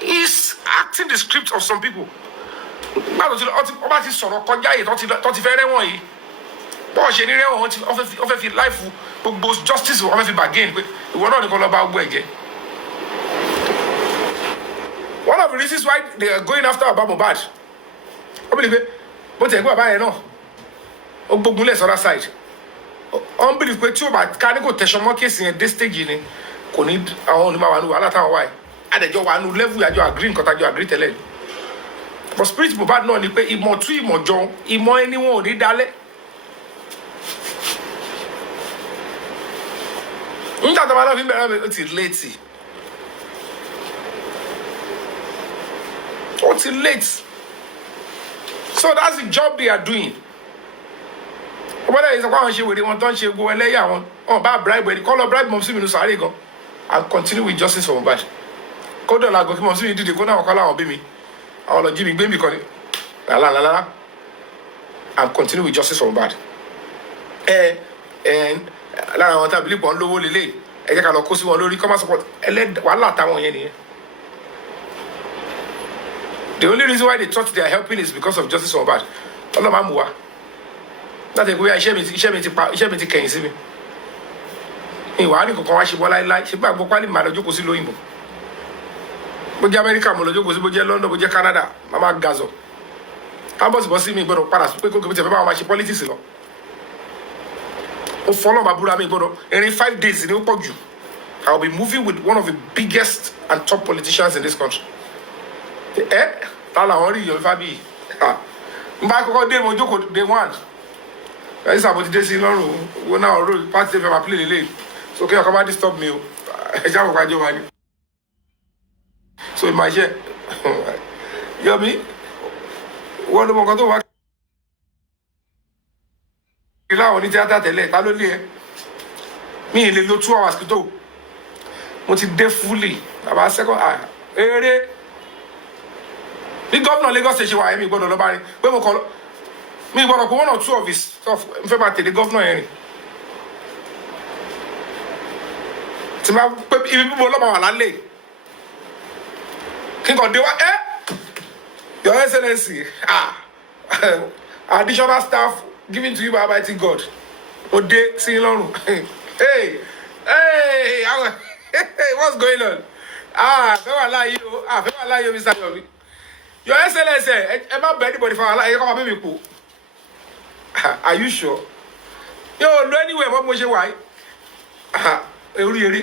He's acting the script of some people. Báwo tí ọba ti sọ̀rọ̀ kọjá yìí tó ti fẹ́ rẹ́wọ̀n yìí bọ́ọ̀ ṣe ní rẹ́wọ̀n wọ́n fẹ́ fi life gbogbo justice wọ́n fẹ́ fi bargain pé ìwọ náà nìkan lọ bá gbọ́ ẹ̀jẹ̀. One of the reasons why they are going after Mohbad, I believe, but they go about no. Ogbogunle other side. Unbelieve pé tí o bá ká ní kò tẹ̀sán mọ́ kéèsì yẹn dé stage yìí ni kò ní àwọn onímọ̀ wà ní wàhálà táwọn wáyé. Àdẹ̀jọ́ wà nù level àjọ agree nǹkan tájọ agree tẹ́lẹ̀. But spirit Mohbad náà ni pé ìmọ̀ tú ìmọ̀ jọ ìmọ̀ ẹni wọn ò ní dalẹ̀. Nígbà tó máa lọ fi bẹ̀rẹ̀ mi ó ti late. Ó ti late. So that's the job they are doing. Whether it's a one she with one don't she go and lay on bad bribe when call a bribe mom see me no sorry go and continue with justice for Mohbad. Call the like mom see me do the corner call on baby. I will give me baby call it. La and continue with justice for Mohbad. And I want to believe on low lily. I can of course you want to come support and let one lot on any. The only reason why they thought they are helping is because of justice for Mohbad. Allah Mamua. That's the way I share me to Kenya. See me. Ìwà á ní kankan wá ṣe bọ́ láíláí ṣe bá gbọ́ pálí màá lọ jókòó sí lóyìnbó. Bó jẹ́ Amẹ́ríkà mo lọ jókòó sí bó jẹ́ London bó jẹ́ Canada màá máa gazọ̀. Kábọ̀sì bọ́ sí mi gbọ́dọ̀ padà pé kókò bí tẹ̀ fẹ́ bá wọn máa ṣe politics lọ. Ó fọlọ́ máa búra mi gbọ́dọ̀ ẹ̀rin 5 days ni ó pọ̀ jù. I will be moving with one of the biggest and top politicians in this country. Ta làwọn rí Yomi fabiyi. N bá kọ́kọ́ dé mo jókòó day 1. Ẹ̀yin sábà ti dé sí lọ́rùn owó náà ọ̀rọ̀ pàtí tẹ́ fẹ́ máa play lélẹ̀. So kí ọkọ má disturb mi o. Ẹ já àpòpá jọ wá ní. So ìmọ̀ àṣẹ Yomi wọ́n ló mọ nǹkan tó wá kí láwọn ní tíátà tẹ́lẹ̀ ta ló lé ẹ. Mi ì lè lo 2 hours kí tó. Mo ti dé fully àbá second eré. Bí gómìnà Lagos ṣe wà ẹ̀mí gbọ́dọ̀ lọ́ba rin pé mo kọ́ lọ. Mi gbọ́dọ̀ pé 1 or 2 of his stuff n fẹ́ máa tẹ̀lé gómìnà yẹn rìn. Tí máa pé ibi bíbo lọ́ba wà lálẹ́. Kí n kàn dé wá Your Excellency additional staff given to you by Almighty God. Ó dé sí lọ́rùn. Hey, what's going on? Fẹ́ wà láàyè o, fẹ́ wà láàyè o, Mr. Yomi. Your Excellency, ẹ má bẹ anybody for ẹ kọ́ máa bẹ́ mi kú. Are you sure? Yo, lo anywhere what mo ṣe wà yìí. Orí eré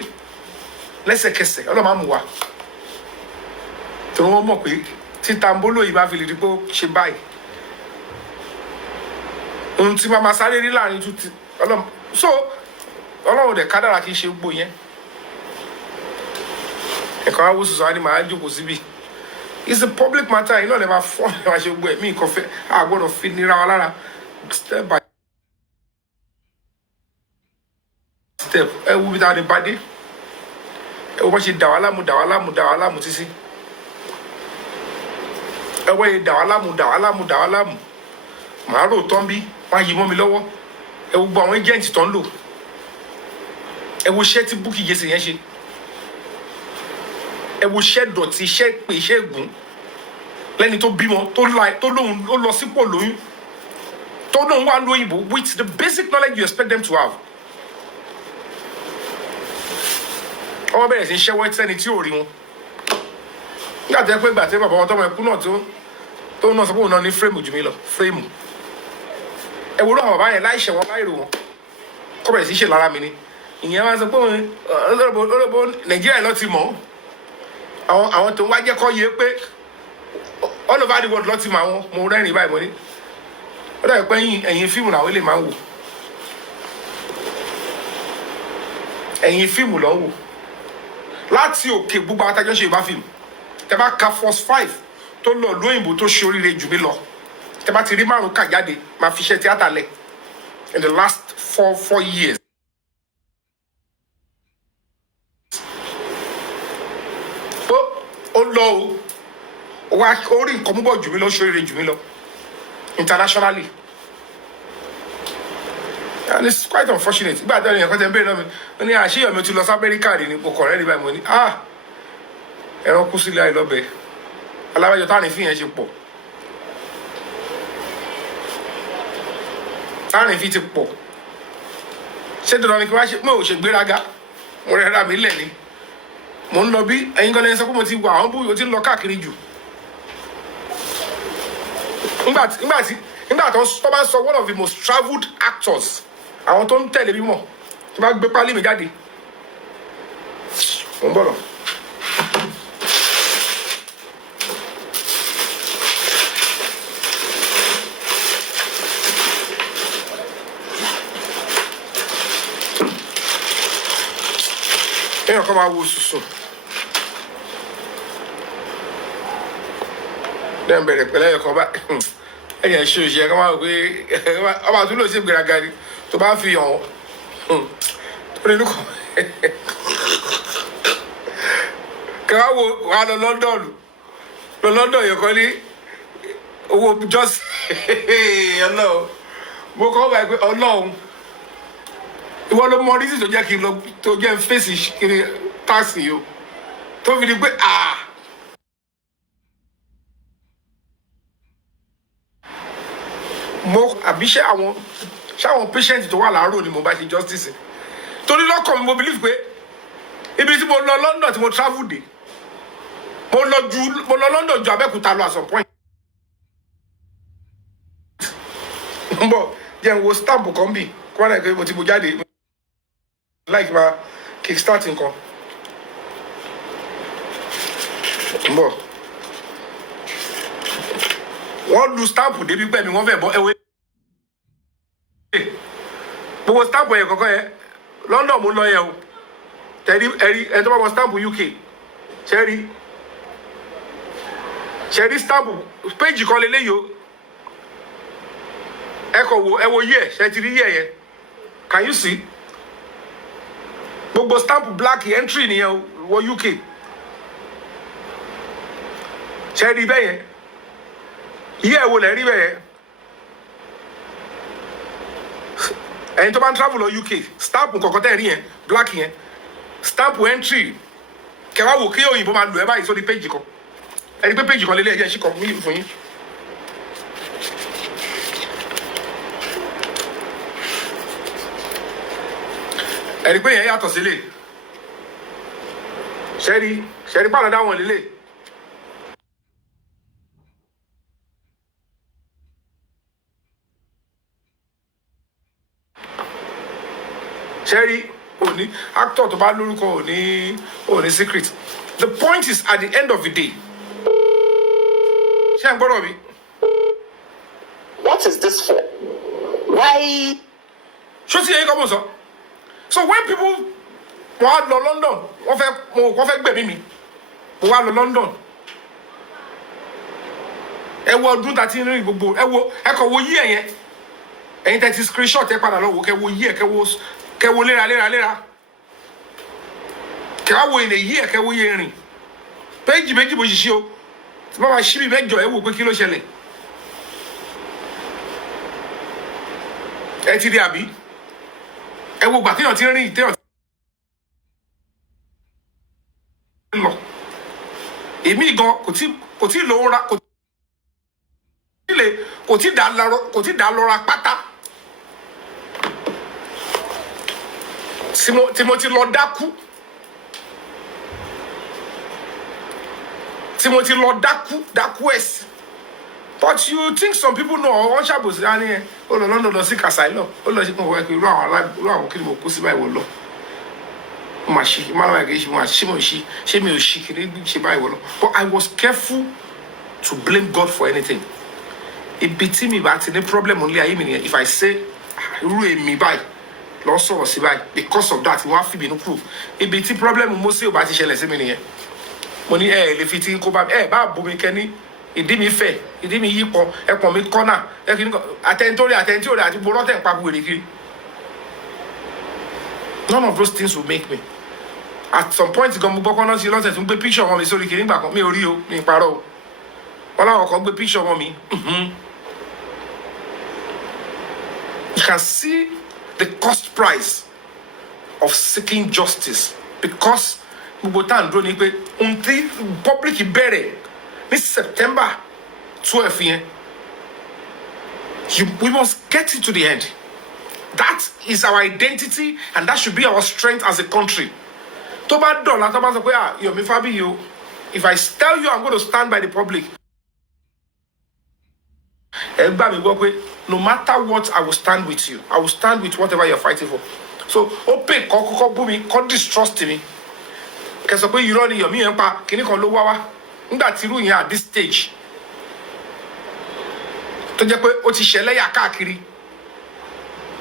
lẹ́sẹ̀kẹsẹ̀ ọlọ́run máa mú wa. Tí wọ́n mọ̀ pé tí tambolo yìí bá fi lè di pé ó ṣe báyìí. Ohun tí màmá sáré rí láàrin tún ti ọlọ́run. So ọlọ́run dẹ̀ kádàrá kí n ṣe gbogbo yẹn. Ẹ̀kan wá wó sùsù wá ní màá jókòó síbí. It's a public matter. You know, never fun. I should go me coffee. I go to feed ni ra lára. Step by step. Ẹ wo bí ta ni bàdé. Ẹ wo bá ṣe dà wá láàmú títí. Ẹ wo yẹ dà wá láàmú. Màá rò tán bí. Wọ́n á yí mọ́ mi lọ́wọ́. Ẹ wo gbọ́ àwọn agent tó ń lò. Ẹ wo iṣẹ́ tí Bukky Jesse yẹn ṣe. Ẹ wo iṣẹ́ dọ̀tí iṣẹ́ pé iṣẹ́ ègún lẹ́ni tó bímọ tó lóhun ó lọ sípò lóyún tó lóhun wà lóyìnbó with the basic knowledge you expect them to have. Ọmọ bẹ̀rẹ̀ sí ṣẹ́wọ́ sẹ́ni tí ò rí wọn. Nígbà tó yẹ pé ìgbà tí bàbá wọn tọmọ ẹkú náà tó náà sọ pé òun náà ní fírémù jù mí lọ fírémù. Ẹ wo ló àwọn bàbá yẹn láìṣẹ̀ wọn láìrò wọn kọ́ bẹ̀rẹ̀ sí ṣe lára mi ni. Ìyẹn máa sọ pé olóòbó Nàìjíríà lọ ti mọ̀ ọ́. Àwọn tó ń wá jẹ́ kọ́ yé pé all over the world lọ́ọ́ ti mọ àwọn mo rẹ́rìn báyìí mo ní ó dàbí pé ẹ̀yìn fíìmù làwọn lè máa ń wò ẹ̀yìn fíìmù lọ́ ń wò láti òkè gbogbo àwọn atájọ́ ṣe ìbá fíìmù tẹ bá ka first 5 tó lọ lóyìnbó tó ṣe oríire jù mí lọ tẹ bá ti rí 5 kà jáde máa fi ṣe tíátà lẹ̀ in the last 4 years. Ó lọ o wá orí nǹkan mú bọ̀ jù mí lọ ṣoríire jù mí lọ internationally and it's quite unfortunate ìgbà àtẹ̀yìn ẹ̀kọ́ tẹ̀ ń bèrè náà mi ó ní àṣeyọ̀ mi ti lọ sí Amẹ́ríkà rí ni kò kọ̀ rẹ́ ní báyìí mo ní ẹran kú sílẹ̀ àìlọ́bẹ̀ alábàjọ táwọn ìfín yẹn ṣe pọ̀ táwọn ìfín ti pọ̀ ṣé dandan ni kí wọ́n ṣe mo ò ṣe gbéraga mo rẹ̀ ra mi lẹ̀ ni mo ń lọ bí ẹ̀yin gan lẹ́yìn sọ pé mo ti wà àwọn búyò tí ń lọ káàkiri jù nígbà tó bá ń sọ one of the most travelled actors àwọn tó ń tẹ̀lé mímọ̀ tí wọ́n gbé pálí mi jáde mo ń bọ̀ lọ. èèyàn kan máa wo sùsùn lẹ́yìn bẹ̀rẹ̀ pẹ̀lẹ́ ẹ̀yọ̀ kan bá ẹ̀yàn ṣe òṣìṣẹ́ kan máa wò pé ọba àtúntò ṣe gbéraga ni tó bá fi hàn tó nínú kan kẹwàá wo wà lọ London yẹn kan ní owó jọ́sìn ọlọ́run mo kọ́ báyìí pé ọlọ́run ìwọ ló mọ rísì tó jẹ́ kí n lọ tó jẹ́ fèsì kiri táàsì yìí o tó fi di pé mo àbí ṣé àwọn patient tó wà láàárọ̀ ni mo bá ṣe justice torí lọ́kàn mi mo believe pé ibi tí mo lọ London tí mo travel dé mo lọ London ju Abẹ́òkúta lọ at some point. n bọ̀ jẹ́ n wo stamp kan bì kó wà náà pé mo ti mo jáde like ma kickstart nǹkan n bọ̀ wọ́n lu stamp débi pẹ́ mi wọ́n fẹ́ bọ́ ẹwé gbogbo stamp yẹn kọ̀ọ̀kan yẹn London mo lọ yẹn o tẹ̀rí ẹni tó bá wọ stamp UK ṣẹ́rí stamp péjì kan lélẹ́yìí o ẹ wo yẹ ṣe ti rí yẹ yẹn can you see gbogbo stamp black entry nìyẹn wọ UK ṣẹ́rí bẹ́ẹ̀ yẹn yẹ wo lẹ́ rí bẹ́ẹ̀ yẹn ẹni tó bá ń travel lọ UK stamp kọ̀ọ̀kan tẹ́ rí yẹn black yẹn stamp entry kẹwàá wò kí òyìnbó máa lò ẹ báyìí sórí péjì kan ẹni pé péjì kan lélẹ̀ ẹ̀jẹ̀ ṣì kàn mí fún yín. ẹni pé yẹn yàtọ̀ sílẹ̀ ṣẹ́rí pàdánù àwọn lélẹ̀. ṣẹ́rí òní actor tó bá lórúkọ òní secret the point is at the end of the day. What is this for? Why? So when people wọ́n á lọ London wọ́n fẹ́ gbẹ̀mí mi mo wá lọ London ẹ wo ọdún tá a ti ń rìn gbogbo ẹ kọ wo yí ẹ yẹn ẹ̀yin tẹ́ ti screenshot ẹ padà lọ wò kẹ wo yí ẹ kẹ wo léra kẹ wá wo ilẹ̀ yí ẹ kẹ wo yẹ rìn péjì méjì mo ṣiṣẹ́ o tí wọ́n máa ṣí mi mẹ́jọ ẹ wò pé kí ló ṣẹlẹ̀ ẹ ti rí àbí ẹ wo gbà téèyàn ti rìn téèyàn ti lọ èmi gan kò tí lówó ra kò tí dá lọ́ra pátá tí mo ti lọ dákú dákú ẹ̀sìn but you think some people know wọ́n ṣàbòsí á ní ẹ ó lọ London lọ sí kàṣáìlọ ó lọ sí pé wọ́n irú àwọn kí ni mo kó sí báyìí wọ́n lọ mo máa ṣe máa wáyé kì í ṣe mo máa ṣe mi ò ṣe kì í ṣe báyìí wọ́n lọ but I was careful to blame God for anything ibi tí mi bá ti ní problem nílé ayé mi nìyẹn if I say irú èmi báyìí lọ sọ̀rọ̀ sí báyìí because of that wọ́n á fi ìbínú kúrò ibi tí problem Mósè ò bá ti ṣẹlẹ̀ sí mi nìyẹn mo ní lè fi tí kó bá mi bá bomi kẹ́ni ìdí mi fẹ̀ ìdí mi yípo ẹpọ̀n mi kọ́nà ẹkìní àtẹnitórí àtẹnitórí àti borọ́tẹ̀ ń pa wèrè kiri none of those things will make me at some point gan mo gbọ́ kọ́nà sí lọ́sẹ̀ tó ń gbé picture wọn mi sórí kiri nígbà kan mi ò rí o mi ń parọ́ o wọn láwọn kan gbé picture wọn mi you can see the cost price of seeking justice because gbogbo tá à ń dúró ni pé ohun tí public bẹ̀rẹ̀ ní September 12 yẹn we must get it to the end. That is our identity and that should be our strength as a country. tó bá dọ̀la tó bá sọ pé Yomi Fabiyi, if I tell you I'm going to stand by the public, no matter what, I will stand with you. I will stand with whatever you're fighting for. So, open, koko distrust me. Because you run your me empa, kini kon lo wa. Nígbà tí irú yẹn at this stage. Tó jẹ́ pé ó ti ṣẹlẹ́yà káàkiri.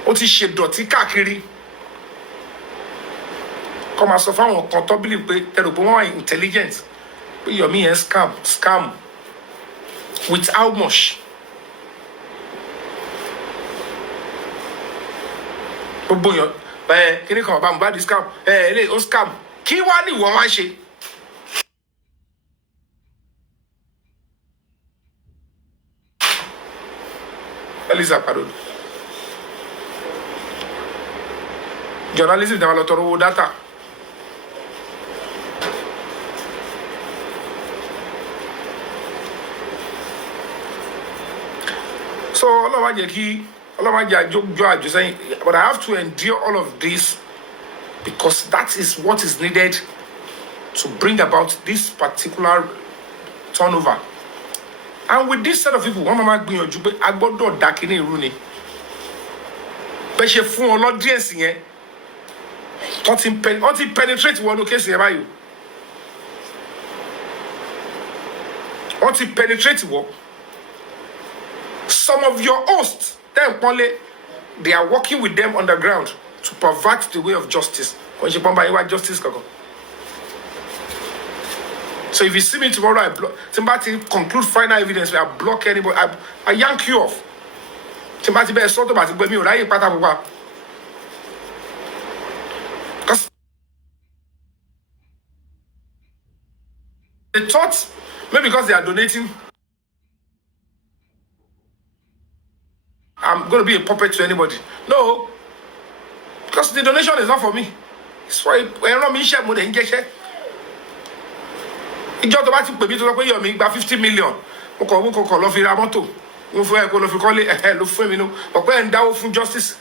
Ó ti ṣe dọ̀tí káàkiri. Kó máa sọ fáwọn kan tó believe pé tẹ́lẹ̀ pé wọ́n wà intelligent. Pé Yomi yẹn scam. With how much? Gbogbo yẹn kini kan bá mo bá di scam ele o scam kí wá ní ìwọ wá ṣe. Elisa Parod. Journalism náà lọ tọrọ owó data. So ọlọ́wà jẹ́ kí ọlọ́wà jẹ́ àjọ àjọsẹ́yìn, but I have to endure all of this because that is what is needed to bring about this particular turnover. And with this set of people, one mama gbìyànjú pé a gbọ́dọ̀ dá kíní irú ni. Bẹ́ ṣe fún wọn l'audience yẹn, wọ́n ti penetrate wọnú kéèsì yẹn báyìí. Wọ́n ti penetrate wọ. Some of your hosts, they are working with them on the ground to pervert the way of justice. When you bomba justice, so if you see me tomorrow, I block. Somebody conclude final evidence. I block anybody. I yank you off. Somebody be sort about it, but me right pata. Because they thought maybe because they are donating, I'm going to be a puppet to anybody. No, because the donation is not for me. It's for me. Ìjọ tó bá ti pè mí tó sọ pé Yomi gba 50 million mo kàn lọ fi ra mọ́tò mo fẹ́ kó lọ fi kọ́lé ló fún mi nú ọ̀pẹ́ ẹ̀ ń dáwó fún justice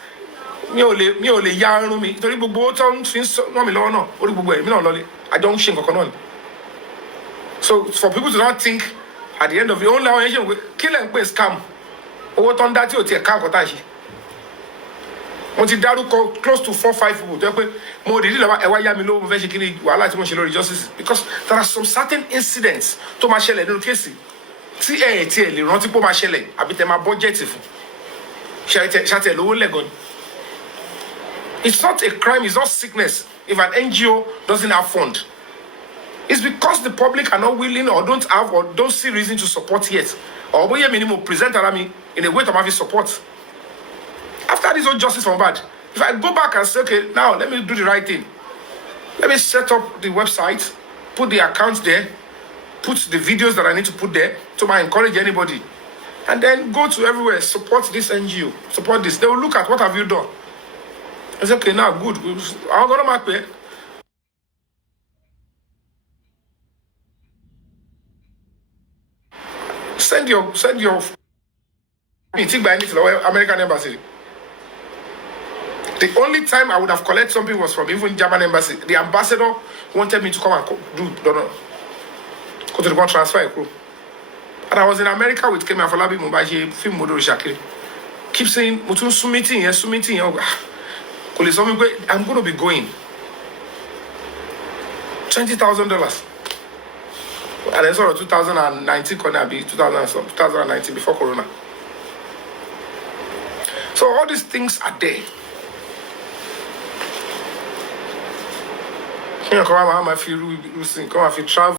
mi ò lè ya irun mi torí gbogbo owó tó ń fi ràn mí lọ́wọ́ náà orí gbogbo ẹ̀mí náà lọ́lé àjọ ń ṣe nǹkan kan náà ni. So for people to not think at the end of the only àwọn yẹn ṣe kí lẹ̀ ń pè scam owó tó ń dá tí ò tiẹ̀ ká nǹkan tá a ṣe. Mo ti dárúkọ close to 4-5 people tó yẹ pé mo dìde lọ́wọ́ ẹ̀wá yá mi lówó mo fẹ́ ṣe kí ni wàhálà tí mo ṣe lórí justice because there are some certain incidents tó máa ṣẹlẹ̀ nínú kéèsì tí tí ẹ lè rántí pé ó máa ṣẹlẹ̀ àbí tẹ máa bọ́jẹ̀tì fún ṣàtẹ̀ lówó lẹ́gàn ni. It's not a crime, it's not sickness if an NGO doesn't have fund. It's because the public are not willing or don't have or don't see reason to support yet. Or bóyá mi ni mo present ara mi in a way to have support. After this whole justice from bad, if I go back and say, okay, now let me do the right thing. Let me set up the website, put the accounts there, put the videos that I need to put there to encourage anybody. And then go to everywhere, support this NGO, support this. They will look at what have you done. I say, okay, now good. I'm going to mark it. Send your meeting by anything, American embassy. The only time I would have collected something was from even German embassy. The ambassador wanted me to come and go to the transfer a crew. And I was in America with Kemi Afolabi Mumbai, film Modori Shakiri. Keep saying, Mutun Sumiting, yes, Sumiting. I'm going to be going. $20,000. And then sort of 2019, 2019 before Corona. So all these things are there. Come on, I feel travel.